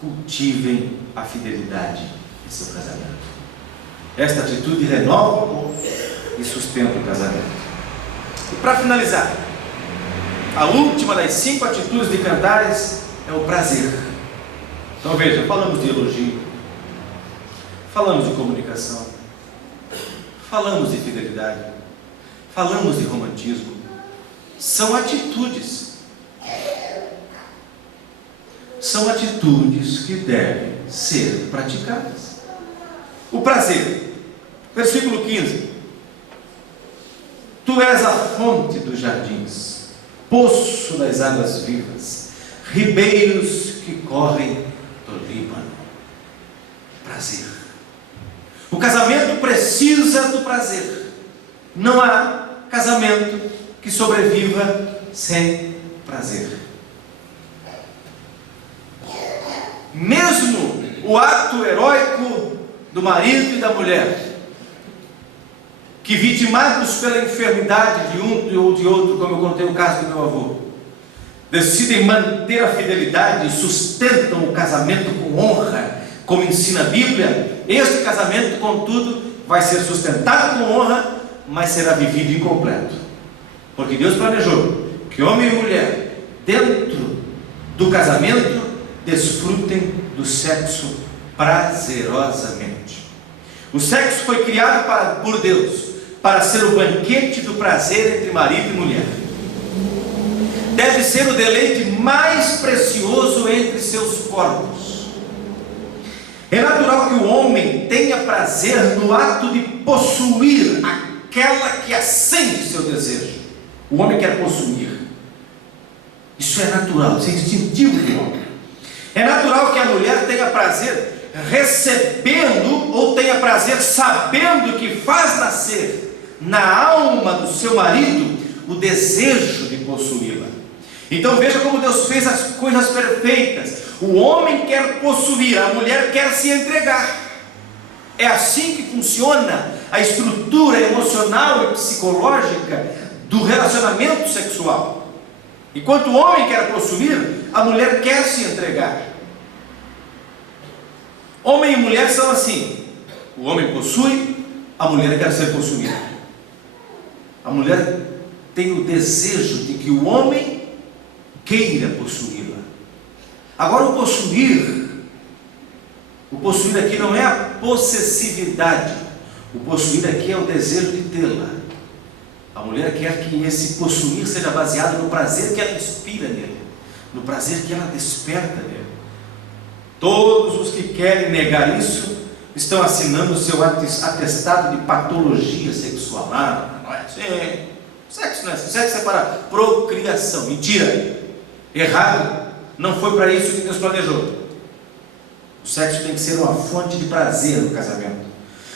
cultivem a fidelidade em seu casamento. Esta atitude renova e sustenta o casamento. E para finalizar, a última das 5 atitudes de Cantares é o prazer. Então veja, falamos de elogio, falamos de comunicação, falamos de fidelidade, falamos de romantismo. São atitudes. São atitudes que devem ser praticadas. O prazer, versículo 15: Tu és a fonte dos jardins, poço das águas vivas, ribeiros que correm do Líbano. Prazer. O casamento precisa do prazer. Não há casamento que sobreviva sem prazer. Mesmo o ato heróico do marido e da mulher, que vitimados pela enfermidade de um ou de outro, como eu contei o caso do meu avô, decidem manter a fidelidade e sustentam o casamento com honra, como ensina a Bíblia. Este casamento, contudo, vai ser sustentado com honra, mas será vivido incompleto, porque Deus planejou que homem e mulher, dentro do casamento, desfrutem do sexo prazerosamente. O sexo foi criado por Deus para ser o banquete do prazer entre marido e mulher. Deve ser o deleite mais precioso entre seus corpos. É natural que o homem tenha prazer no ato de possuir aquela que acende seu desejo. O homem quer possuir. Isso é natural, isso é instintivo do homem. É natural que a mulher tenha prazer recebendo, ou tenha prazer sabendo que faz nascer na alma do seu marido o desejo de possuí-la. Então veja como Deus fez as coisas perfeitas. O homem quer possuir, a mulher quer se entregar. É assim que funciona a estrutura emocional e psicológica do relacionamento sexual. Enquanto o homem quer possuir, a mulher quer se entregar. Homem e mulher são assim: o homem possui, a mulher quer ser possuída. A mulher tem o desejo de que o homem queira possuí-la. Agora, o possuir aqui não é a possessividade. O possuir aqui é o desejo de tê-la. A mulher quer que esse possuir seja baseado no prazer que ela inspira nele, no prazer que ela desperta nele. Todos os que querem negar isso estão assinando o seu atestado de patologia sexual. Não é assim. Sexo não é assim. Sexo é para procriação. Mentira. Errado. Não foi para isso que Deus planejou. O sexo tem que ser uma fonte de prazer no casamento.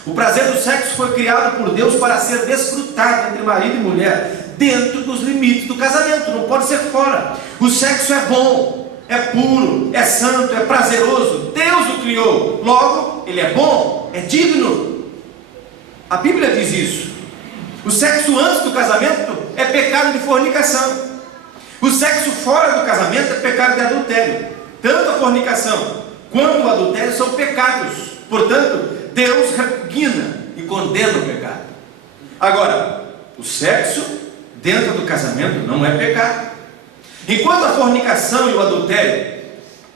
O prazer do sexo foi criado por Deus para ser desfrutado entre marido e mulher, dentro dos limites do casamento, não pode ser fora. O sexo é bom, é puro, é santo, é prazeroso. Deus o criou, logo ele é bom, é digno. A Bíblia diz isso. O sexo antes do casamento é pecado de fornicação. O sexo fora do casamento é pecado de adultério. Tanto a fornicação quanto o adultério são pecados. Portanto, Deus repugna e condena o pecado. Agora, o sexo dentro do casamento não é pecado. Enquanto a fornicação e o adultério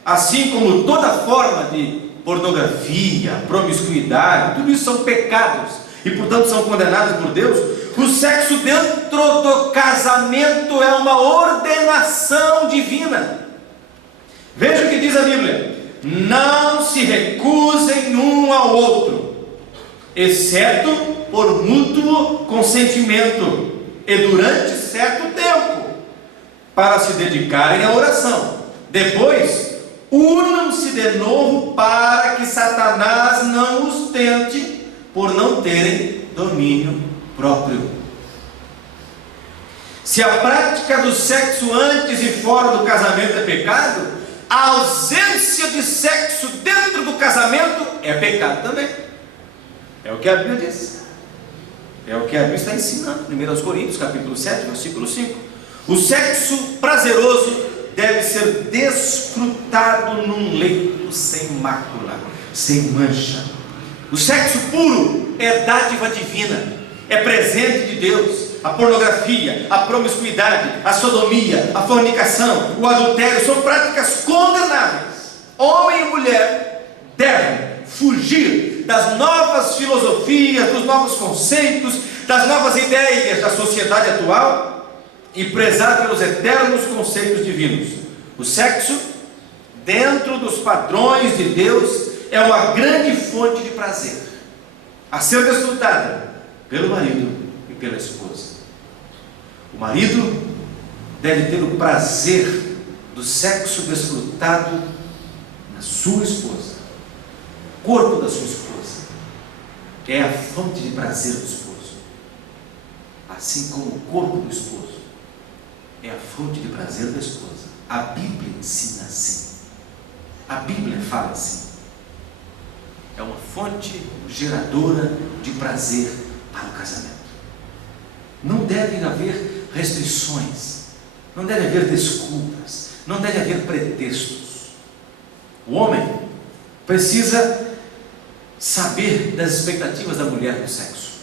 assim como toda forma de pornografia, promiscuidade, tudo isso são pecados e portanto são condenados por Deus. O sexo dentro do casamento é uma ordenação divina. Veja o que diz a Bíblia: não se recusem um ao outro, exceto por mútuo consentimento e durante certo tempo, para se dedicarem à oração. Depois, unam-se de novo para que Satanás não os tente por não terem domínio próprio. Se a prática do sexo antes e fora do casamento é pecado, a ausência de sexo dentro do casamento é pecado também. É o que a Bíblia diz. É o que a Bíblia está ensinando. 1 Coríntios, capítulo 7, versículo 5. O sexo prazeroso deve ser desfrutado num leito sem mácula, sem mancha. O sexo puro é dádiva divina, é presente de Deus. A pornografia, a promiscuidade, a sodomia, a fornicação, o adultério são práticas condenáveis. Homem e mulher devem fugir das novas filosofias, dos novos conceitos, das novas ideias da sociedade atual e prezar pelos eternos conceitos divinos. O sexo, dentro dos padrões de Deus, é uma grande fonte de prazer, a ser desfrutada pelo marido e pela esposa. O marido deve ter o prazer do sexo desfrutado na sua esposa. O corpo da sua esposa é a fonte de prazer do esposo, assim como o corpo do esposo é a fonte de prazer da esposa. A Bíblia ensina assim, a Bíblia fala assim. É uma fonte geradora de prazer para o casamento. Não deve haver restrições, não deve haver desculpas, não deve haver pretextos. O homem precisa saber das expectativas da mulher no sexo,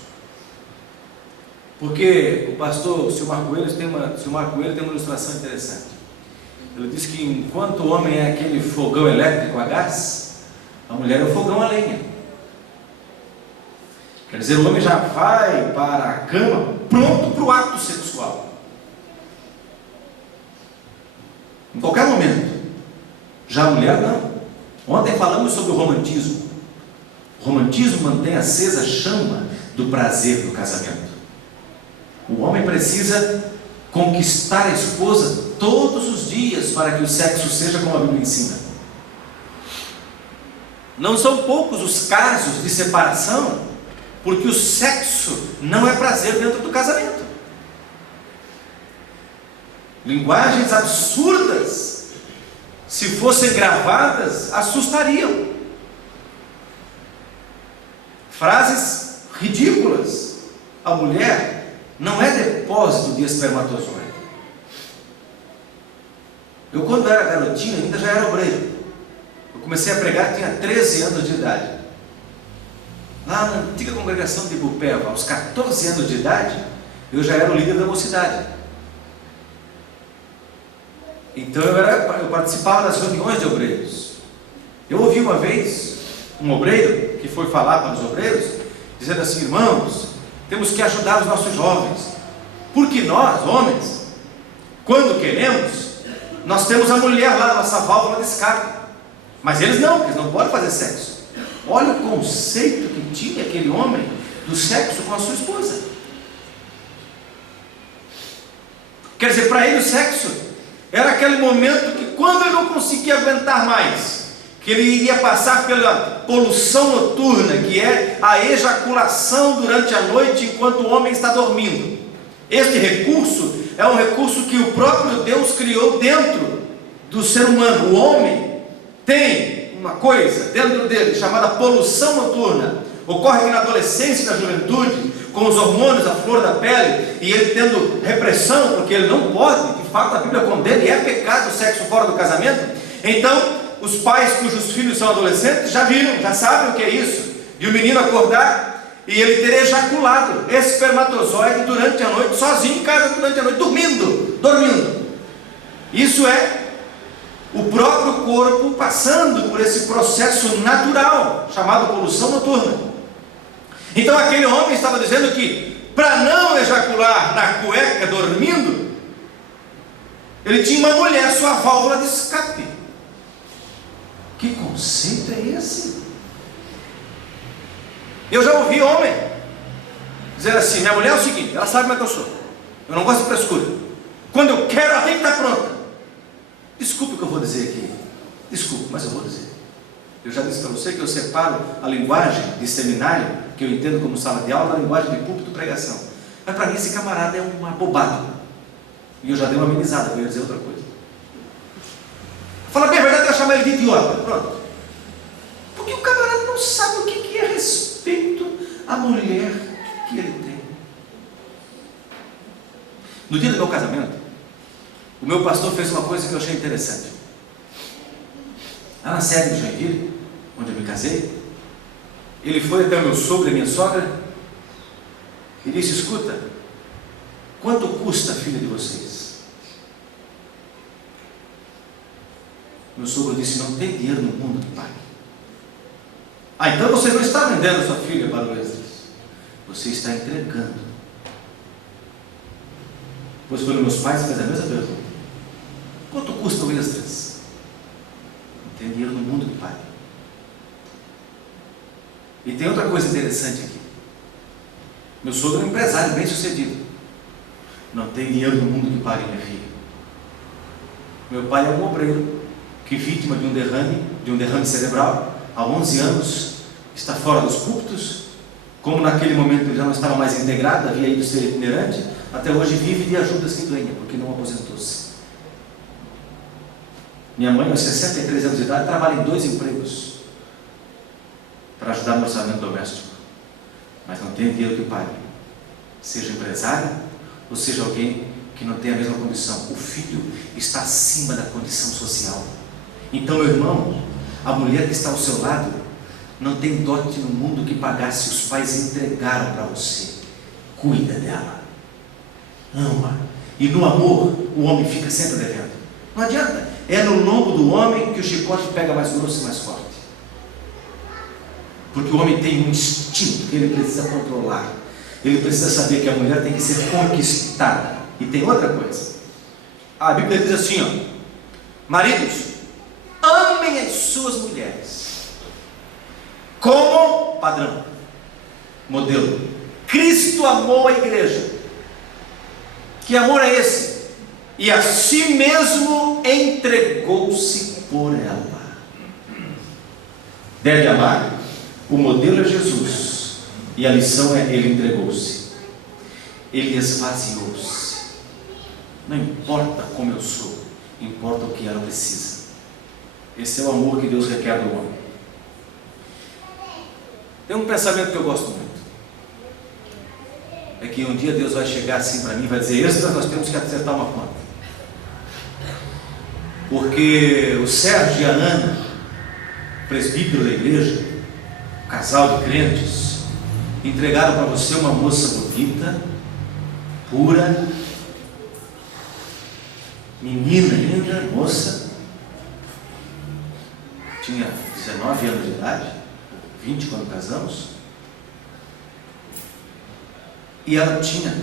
porque o pastor Silmar Coelho tem uma ilustração interessante. Ele diz que enquanto o homem é aquele fogão elétrico a gás, a mulher é o fogão a lenha. Quer dizer, o homem já vai para a cama pronto para o ato sexual, em qualquer momento. Já a mulher não. Ontem falamos sobre o romantismo. O romantismo mantém acesa a chama do prazer do casamento. O homem precisa conquistar a esposa todos os dias para que o sexo seja como a Bíblia ensina. Não são poucos os casos de separação porque o sexo não é prazer dentro do casamento. Linguagens absurdas, se fossem gravadas, assustariam. Frases ridículas. A mulher não é depósito de espermatozoide. Eu, quando era garotinho, ainda já era obreiro. Eu comecei a pregar, tinha 13 anos de idade. Lá na antiga congregação de Ibupeva, aos 14 anos de idade, eu já era o líder da mocidade. Então eu participava das reuniões de obreiros. Eu ouvi uma vez um obreiro que foi falar para os obreiros, dizendo assim: irmãos, temos que ajudar os nossos jovens, porque nós, homens, quando queremos, nós temos a mulher lá, nossa válvula de escape, mas eles não podem fazer sexo. Olha o conceito que tinha aquele homem do sexo com a sua esposa. Quer dizer, para ele o sexo era aquele momento que, quando ele não conseguia aguentar mais, que ele iria passar pela poluição noturna, que é a ejaculação durante a noite enquanto o homem está dormindo. Este recurso é um recurso que o próprio Deus criou dentro do ser humano. O homem tem uma coisa dentro dele chamada poluição noturna. Ocorre aqui na adolescência e na juventude, com os hormônios à flor da pele, e ele tendo repressão, porque ele não pode, de fato a Bíblia condena, e é pecado o sexo fora do casamento. Então, os pais cujos filhos são adolescentes já viram, já sabem o que é isso, de o menino acordar e ele ter ejaculado espermatozoide durante a noite, sozinho em casa durante a noite, dormindo. Isso é o próprio corpo passando por esse processo natural, chamado poluição noturna. Então aquele homem estava dizendo que, para não ejacular na cueca dormindo, ele tinha uma mulher, sua válvula de escape. Que conceito é esse? Eu já ouvi homem dizer assim: minha mulher é o seguinte, ela sabe como é que eu sou, eu não gosto de frescura, quando eu quero ela tem que estar pronta. Desculpe o que eu vou dizer aqui, desculpe, mas eu vou dizer. Eu já disse para você que eu separo a linguagem de seminário, que eu entendo como sala de aula, da linguagem de púlpito e pregação. Mas para mim esse camarada é um abobado, e eu já dei uma amenizada, eu ia dizer outra coisa. Fala bem a verdade, eu ia chamar ele de idiota, pronto. Porque o camarada não sabe o que é respeito à mulher que ele tem. No dia do meu casamento, o meu pastor fez uma coisa que eu achei interessante. Lá na sede de Joinville, onde eu me casei, ele foi até o meu sogro e minha sogra e disse: escuta, quanto custa a filha de vocês? Meu sogro disse: não tem dinheiro no mundo que pague. Ah, então você não está vendendo sua filha para o Esdras, você está entregando. Pois foram meus pais que fez a mesma pergunta: quanto custa o Esdras? Não tem dinheiro no mundo que pague. E tem outra coisa interessante aqui. Meu sogro é um empresário bem sucedido. Não tem dinheiro no mundo que pague minha filha. Meu pai é um obreiro que, vítima de um derrame cerebral, há 11 anos, está fora dos púlpitos. Como naquele momento ele já não estava mais integrado, havia ido ser itinerante, até hoje vive de ajudas que ganha, porque não aposentou-se. Minha mãe, aos 63 anos de idade, trabalha em 2 empregos para ajudar no orçamento doméstico, mas não tem dinheiro que pague, seja empresário ou seja alguém que não tem a mesma condição. O filho está acima da condição social. Então, meu irmão, a mulher que está ao seu lado não tem dote no mundo que pagar se os pais entregaram para você. Cuida dela, ama, e no amor o homem fica sempre devendo. Não adianta, é no lombo do homem que o chicote pega mais grosso e mais forte. Porque o homem tem um instinto que ele precisa controlar. Ele precisa saber que a mulher tem que ser conquistada. E tem outra coisa. A Bíblia diz assim, ó: maridos, amem as suas mulheres como padrão, modelo. Cristo amou a igreja. Que amor é esse? E a si mesmo entregou-se por ela. Deve amar. O modelo é Jesus, e a lição é: ele entregou-se, ele esvaziou-se. Não importa como eu sou, importa o que ela precisa. Esse é o amor que Deus requer do homem. Tem um pensamento que eu gosto muito, é que um dia Deus vai chegar assim para mim e vai dizer: Esdras, nós temos que acertar uma conta, porque o Sérgio e a Ana, presbítero da igreja, casal de crentes, entregaram para você uma moça bonita, pura, menina linda, moça, tinha 19 anos de idade, 20 quando casamos, e ela tinha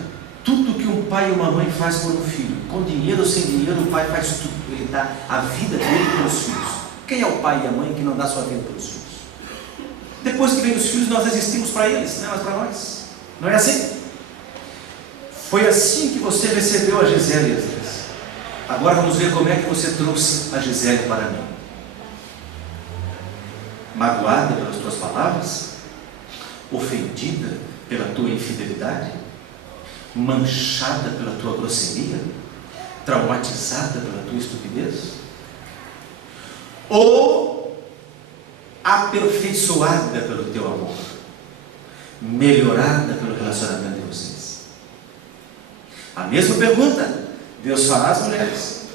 tudo que um pai e uma mãe faz por um filho. Com dinheiro ou sem dinheiro, o pai faz tudo, ele dá a vida dele pelos filhos. Quem é o pai e a mãe que não dá sua vida pelos filhos? Depois que vem os filhos, nós existimos para eles, não é mais para nós. Não é assim? Foi assim que você recebeu a Gisele, Esdras. Agora vamos ver como é que você trouxe a Gisele para mim. Magoada pelas tuas palavras? Ofendida pela tua infidelidade? Manchada pela tua grosseria? Traumatizada pela tua estupidez? Ou aperfeiçoada pelo teu amor, melhorada pelo relacionamento de vocês? A mesma pergunta Deus fará às mulheres.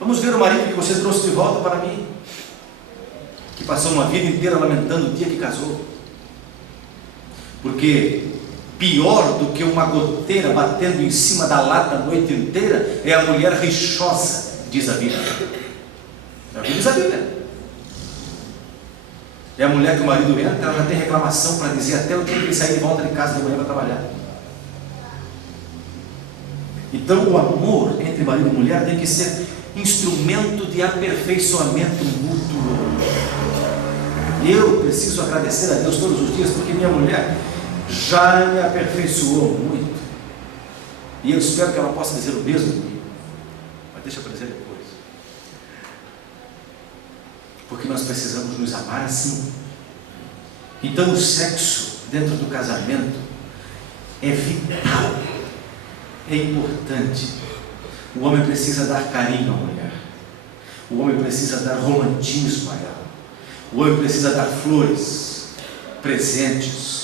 Vamos ver o marido que você trouxe de volta para mim, que passou uma vida inteira lamentando o dia que casou, porque pior do que uma goteira batendo em cima da lata a noite inteira é a mulher rixosa, diz a Bíblia. É o que diz a Bíblia. É a mulher que o marido entra, ela já tem reclamação para dizer até o dia que ele sair de volta de casa de manhã para trabalhar. Então o amor entre marido e mulher tem que ser instrumento de aperfeiçoamento mútuo. Eu preciso agradecer a Deus todos os dias, porque minha mulher já me aperfeiçoou muito, e eu espero que ela possa dizer o mesmo de mim, mas deixa eu dizer depois, porque nós precisamos nos amar assim. Então o sexo dentro do casamento é vital, é importante. O homem precisa dar carinho à mulher, o homem precisa dar romantismo a ela, o homem precisa dar flores, presentes.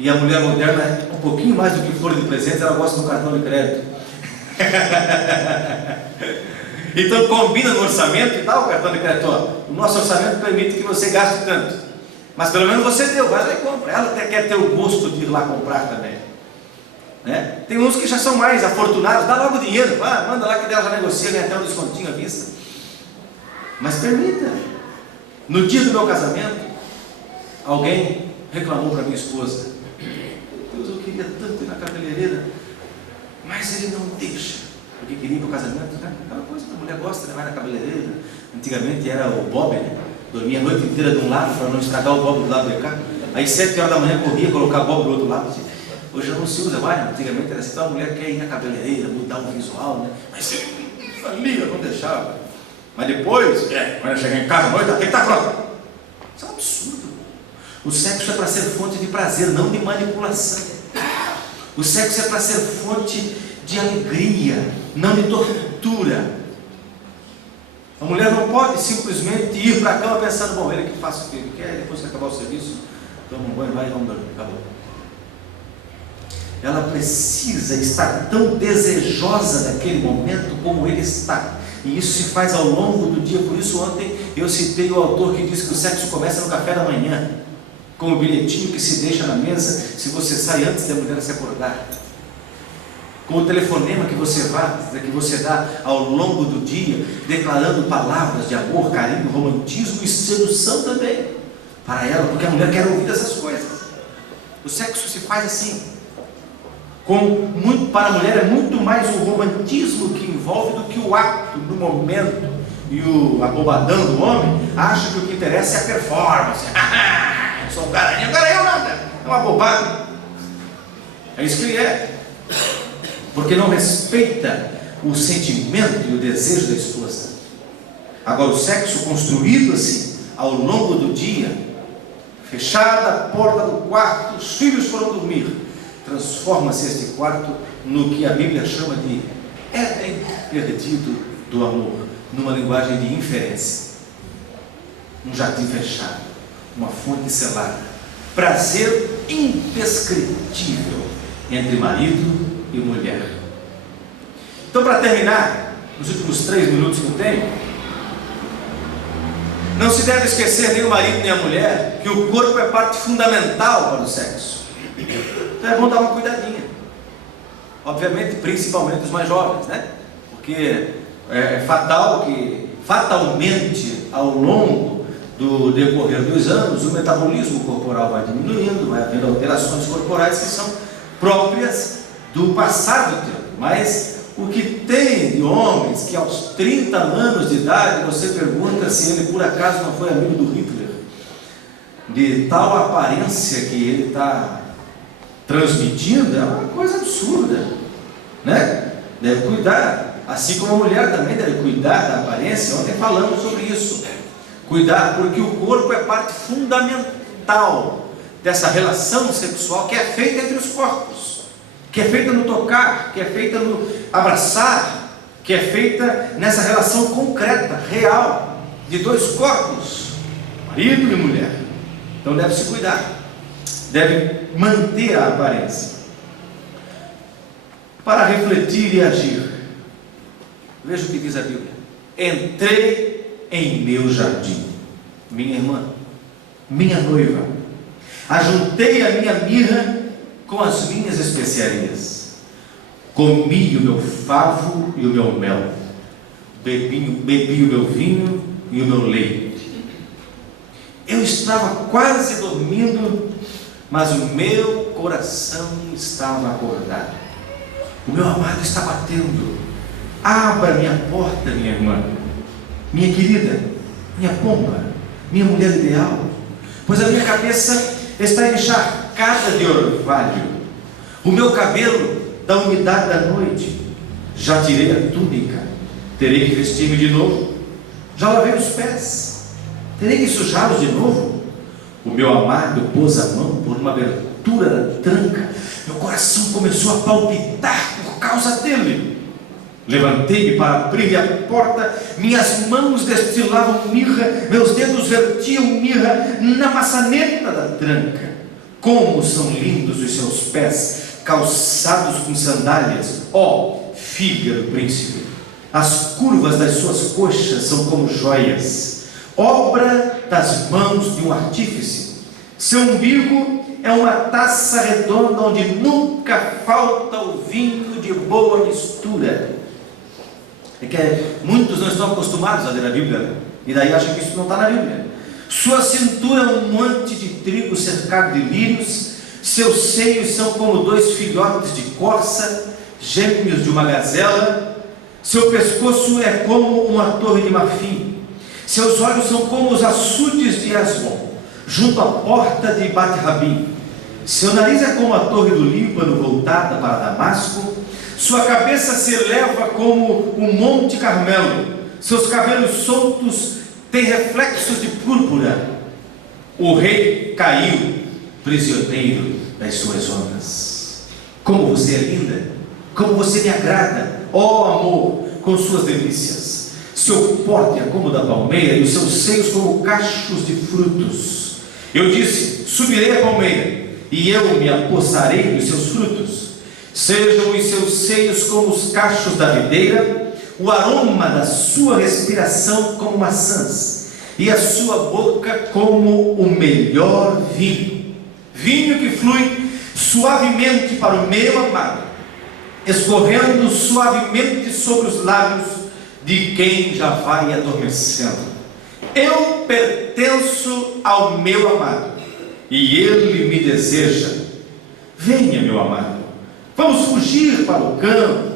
E a mulher moderna, um pouquinho mais do que flores de presentes, ela gosta do cartão de crédito. Então combina no orçamento e dá o cartão de crédito. Ó, o nosso orçamento permite que você gaste tanto, mas pelo menos você deu, vai lá e compra. Ela até quer ter o gosto de ir lá comprar também, né? Tem uns que já são mais afortunados, dá logo dinheiro, manda lá que ela já negocia, ganha até um descontinho à vista. Mas permita. No dia do meu casamento, alguém reclamou para minha esposa: Deus, eu queria tanto ir na cabeleireira, mas ele não deixa, porque queria ir para o casamento, né? Aquela coisa que a mulher gosta, né? Vai na cabeleireira. Antigamente era o bob, né? Dormia a noite inteira de um lado para não estragar o bob do lado de cá. Aí 7 horas da manhã corria colocar bob do outro lado. Hoje não se usa mais, antigamente era assim, então a mulher quer ir na cabeleireira, mudar o visual, né? Mas ele família não deixava. Mas depois, quando eu chegar em casa à noite, tem que estar pronto. Isso é um absurdo. O sexo é para ser fonte de prazer, não de manipulação. O sexo é para ser fonte de alegria, não de tortura. A mulher não pode simplesmente ir para a cama pensando: bom, ele que faça o que ele quer, depois que acabar o serviço, toma um banho, vai e vamos dormir, acabou. Ela precisa estar tão desejosa daquele momento como ele está. E isso se faz ao longo do dia. Por isso ontem eu citei o autor que diz que o sexo começa no café da manhã, com o bilhetinho que se deixa na mesa se você sai antes da mulher se acordar, com o telefonema que você dá ao longo do dia, declarando palavras de amor, carinho, romantismo e sedução também para ela, porque a mulher quer ouvir essas coisas. O sexo se faz assim. Para a mulher é muito mais o romantismo que envolve do que o ato no momento. E o abobadão do homem acha que o que interessa é a performance. Eu sou um garanhão, garanhão nada, é uma bobagem. É isso que ele é, porque não respeita o sentimento e o desejo da esposa. Agora, o sexo construído assim, ao longo do dia, fechada a porta do quarto, os filhos foram dormir, transforma-se este quarto no que a Bíblia chama de Éden perdido do amor, numa linguagem de inferência. Um jardim fechado, uma fonte selada, prazer indescritível entre marido e mulher. Então, para terminar, nos últimos 3 minutos que eu tenho, não se deve esquecer nem o marido nem a mulher que o corpo é parte fundamental para o sexo. Então é bom dar uma cuidadinha, obviamente, principalmente os mais jovens, né? Porque é fatal que, fatalmente, ao longo do decorrer dos anos, o metabolismo corporal vai diminuindo, vai havendo alterações corporais que são próprias do passar do tempo. Mas o que tem de homens que aos 30 anos de idade você pergunta se ele por acaso não foi amigo do Hitler, de tal aparência que ele está transmitindo, é uma coisa absurda, né? Deve cuidar, assim como a mulher também deve cuidar da aparência. Ontem falamos sobre isso. Cuidar, porque o corpo é parte fundamental dessa relação sexual que é feita entre os corpos, que é feita no tocar, que é feita no abraçar, que é feita nessa relação concreta, real, de 2 corpos, marido e mulher. Então deve se cuidar, deve manter a aparência. Para refletir e agir, veja o que diz a Bíblia: entrei em meu jardim, minha irmã, minha noiva, ajuntei a minha mirra com as minhas especiarias, comi o meu favo e o meu mel, bebi o meu vinho e o meu leite. Eu estava quase dormindo, mas o meu coração estava acordado. O meu amado está batendo. Abra minha porta, minha irmã, minha querida, minha pomba, minha mulher ideal, pois a minha cabeça está encharcada de orvalho, o meu cabelo da umidade da noite. Já tirei a túnica, terei que vestir-me de novo. Já lavei os pés, terei que sujá-los de novo. O meu amado pôs a mão por uma abertura da tranca. Meu coração começou a palpitar por causa dele. Levantei-me para abrir a porta, minhas mãos destilavam mirra, meus dedos vertiam mirra na maçaneta da tranca. Como são lindos os seus pés, calçados com sandálias, ó filha do príncipe! As curvas das suas coxas são como joias, obra das mãos de um artífice. Seu umbigo é uma taça redonda onde nunca falta o vinho de boa mistura. É que muitos não estão acostumados a ler a Bíblia, e daí acham que isso não está na Bíblia. Sua cintura é um monte de trigo cercado de lírios, seus seios são como 2 filhotes de corça, gêmeos de uma gazela, seu pescoço é como uma torre de marfim, seus olhos são como os açudes de Asmon, junto à porta de Bat-Rabim. Seu nariz é como a torre do Líbano voltada para Damasco, sua cabeça se eleva como o Monte Carmelo, seus cabelos soltos têm reflexos de púrpura. O rei caiu, prisioneiro das suas ondas. Como você é linda, como você me agrada, ó amor, com suas delícias. Seu porte é como o da palmeira e os seus seios como cachos de frutos. Eu disse: subirei a palmeira e eu me apossarei dos seus frutos. Sejam os seus seios como os cachos da videira, o aroma da sua respiração como maçãs, e a sua boca como o melhor vinho, vinho que flui suavemente para o meu amado, escorrendo suavemente sobre os lábios de quem já vai adormecendo. Eu pertenço ao meu amado, e ele me deseja. Venha, meu amado, vamos fugir para o campo,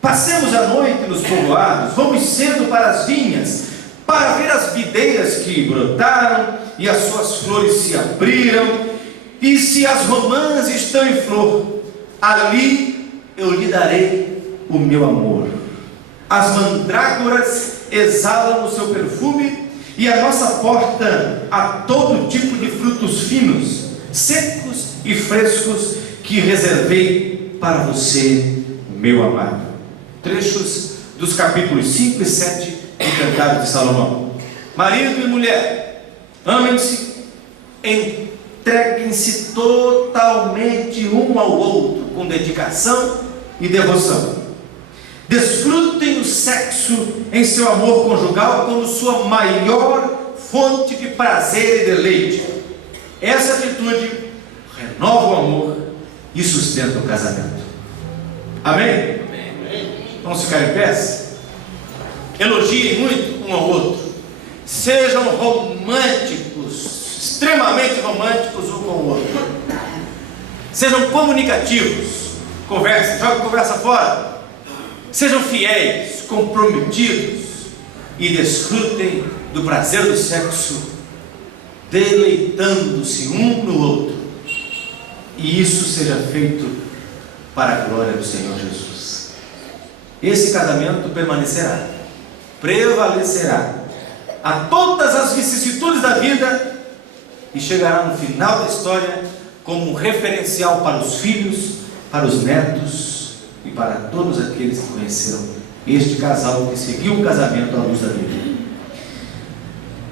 passemos a noite nos povoados, vamos cedo para as vinhas, para ver as videiras que brotaram e as suas flores se abriram, e se as romãs estão em flor, ali eu lhe darei o meu amor. As mandrágoras exalam o seu perfume, e a nossa porta há todo tipo de frutos finos, secos e frescos, que reservei para você, meu amado. Trechos dos capítulos 5 e 7 de Cantares de Salomão. Marido e mulher, amem-se, entreguem-se totalmente um ao outro, com dedicação e devoção. Desfrutem o sexo em seu amor conjugal como sua maior fonte de prazer e deleite. Essa atitude renova o amor e sustenta o casamento. Amém? Vamos ficar em pé? Elogiem muito um ao outro. Sejam românticos, extremamente românticos um com o outro. Sejam comunicativos. Conversem, joga a conversa fora. Sejam fiéis, comprometidos e desfrutem do prazer do sexo, deleitando-se um no outro. E isso seja feito para a glória do Senhor Jesus. Esse casamento permanecerá, prevalecerá a todas as vicissitudes da vida e chegará no final da história como um referencial para os filhos, para os netos e para todos aqueles que conheceram este casal que seguiu o casamento à luz da Bíblia.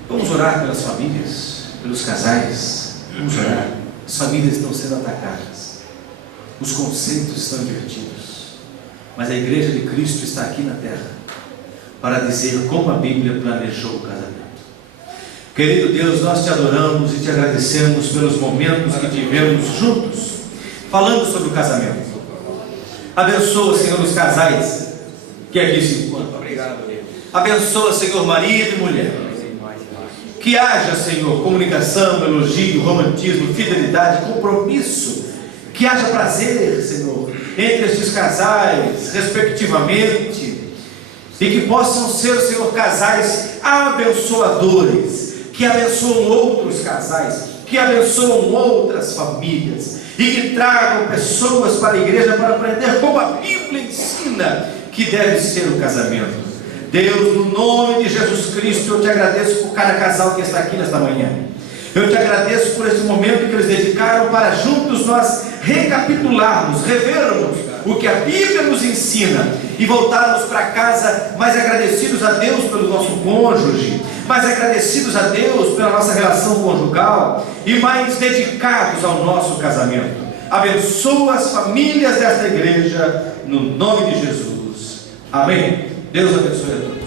Vamos orar pelas famílias, pelos casais. Vamos orar. As famílias estão sendo atacadas, os conceitos estão invertidos, mas a igreja de Cristo está aqui na terra para dizer como a Bíblia planejou o casamento. Querido Deus, nós te adoramos e te agradecemos pelos momentos que tivemos juntos falando sobre o casamento. Abençoa, Senhor, os casais que aqui se encontram. Obrigado, Deus. Abençoa, Senhor, marido e mulher. Que haja, Senhor, comunicação, elogio, romantismo, fidelidade, compromisso. Que haja prazer, Senhor, entre estes casais, respectivamente. E que possam ser, Senhor, casais abençoadores. Que abençoam outros casais. Que abençoam outras famílias. E que tragam pessoas para a igreja para aprender como a Bíblia ensina que deve ser o casamento. Deus, no nome de Jesus Cristo, eu te agradeço por cada casal que está aqui nesta manhã. Eu te agradeço por esse momento que eles dedicaram para juntos nós recapitularmos, revermos o que a Bíblia nos ensina e voltarmos para casa mais agradecidos a Deus pelo nosso cônjuge, mais agradecidos a Deus pela nossa relação conjugal e mais dedicados ao nosso casamento. Abençoa as famílias desta igreja, no nome de Jesus. Amém. Deus abençoe a todos.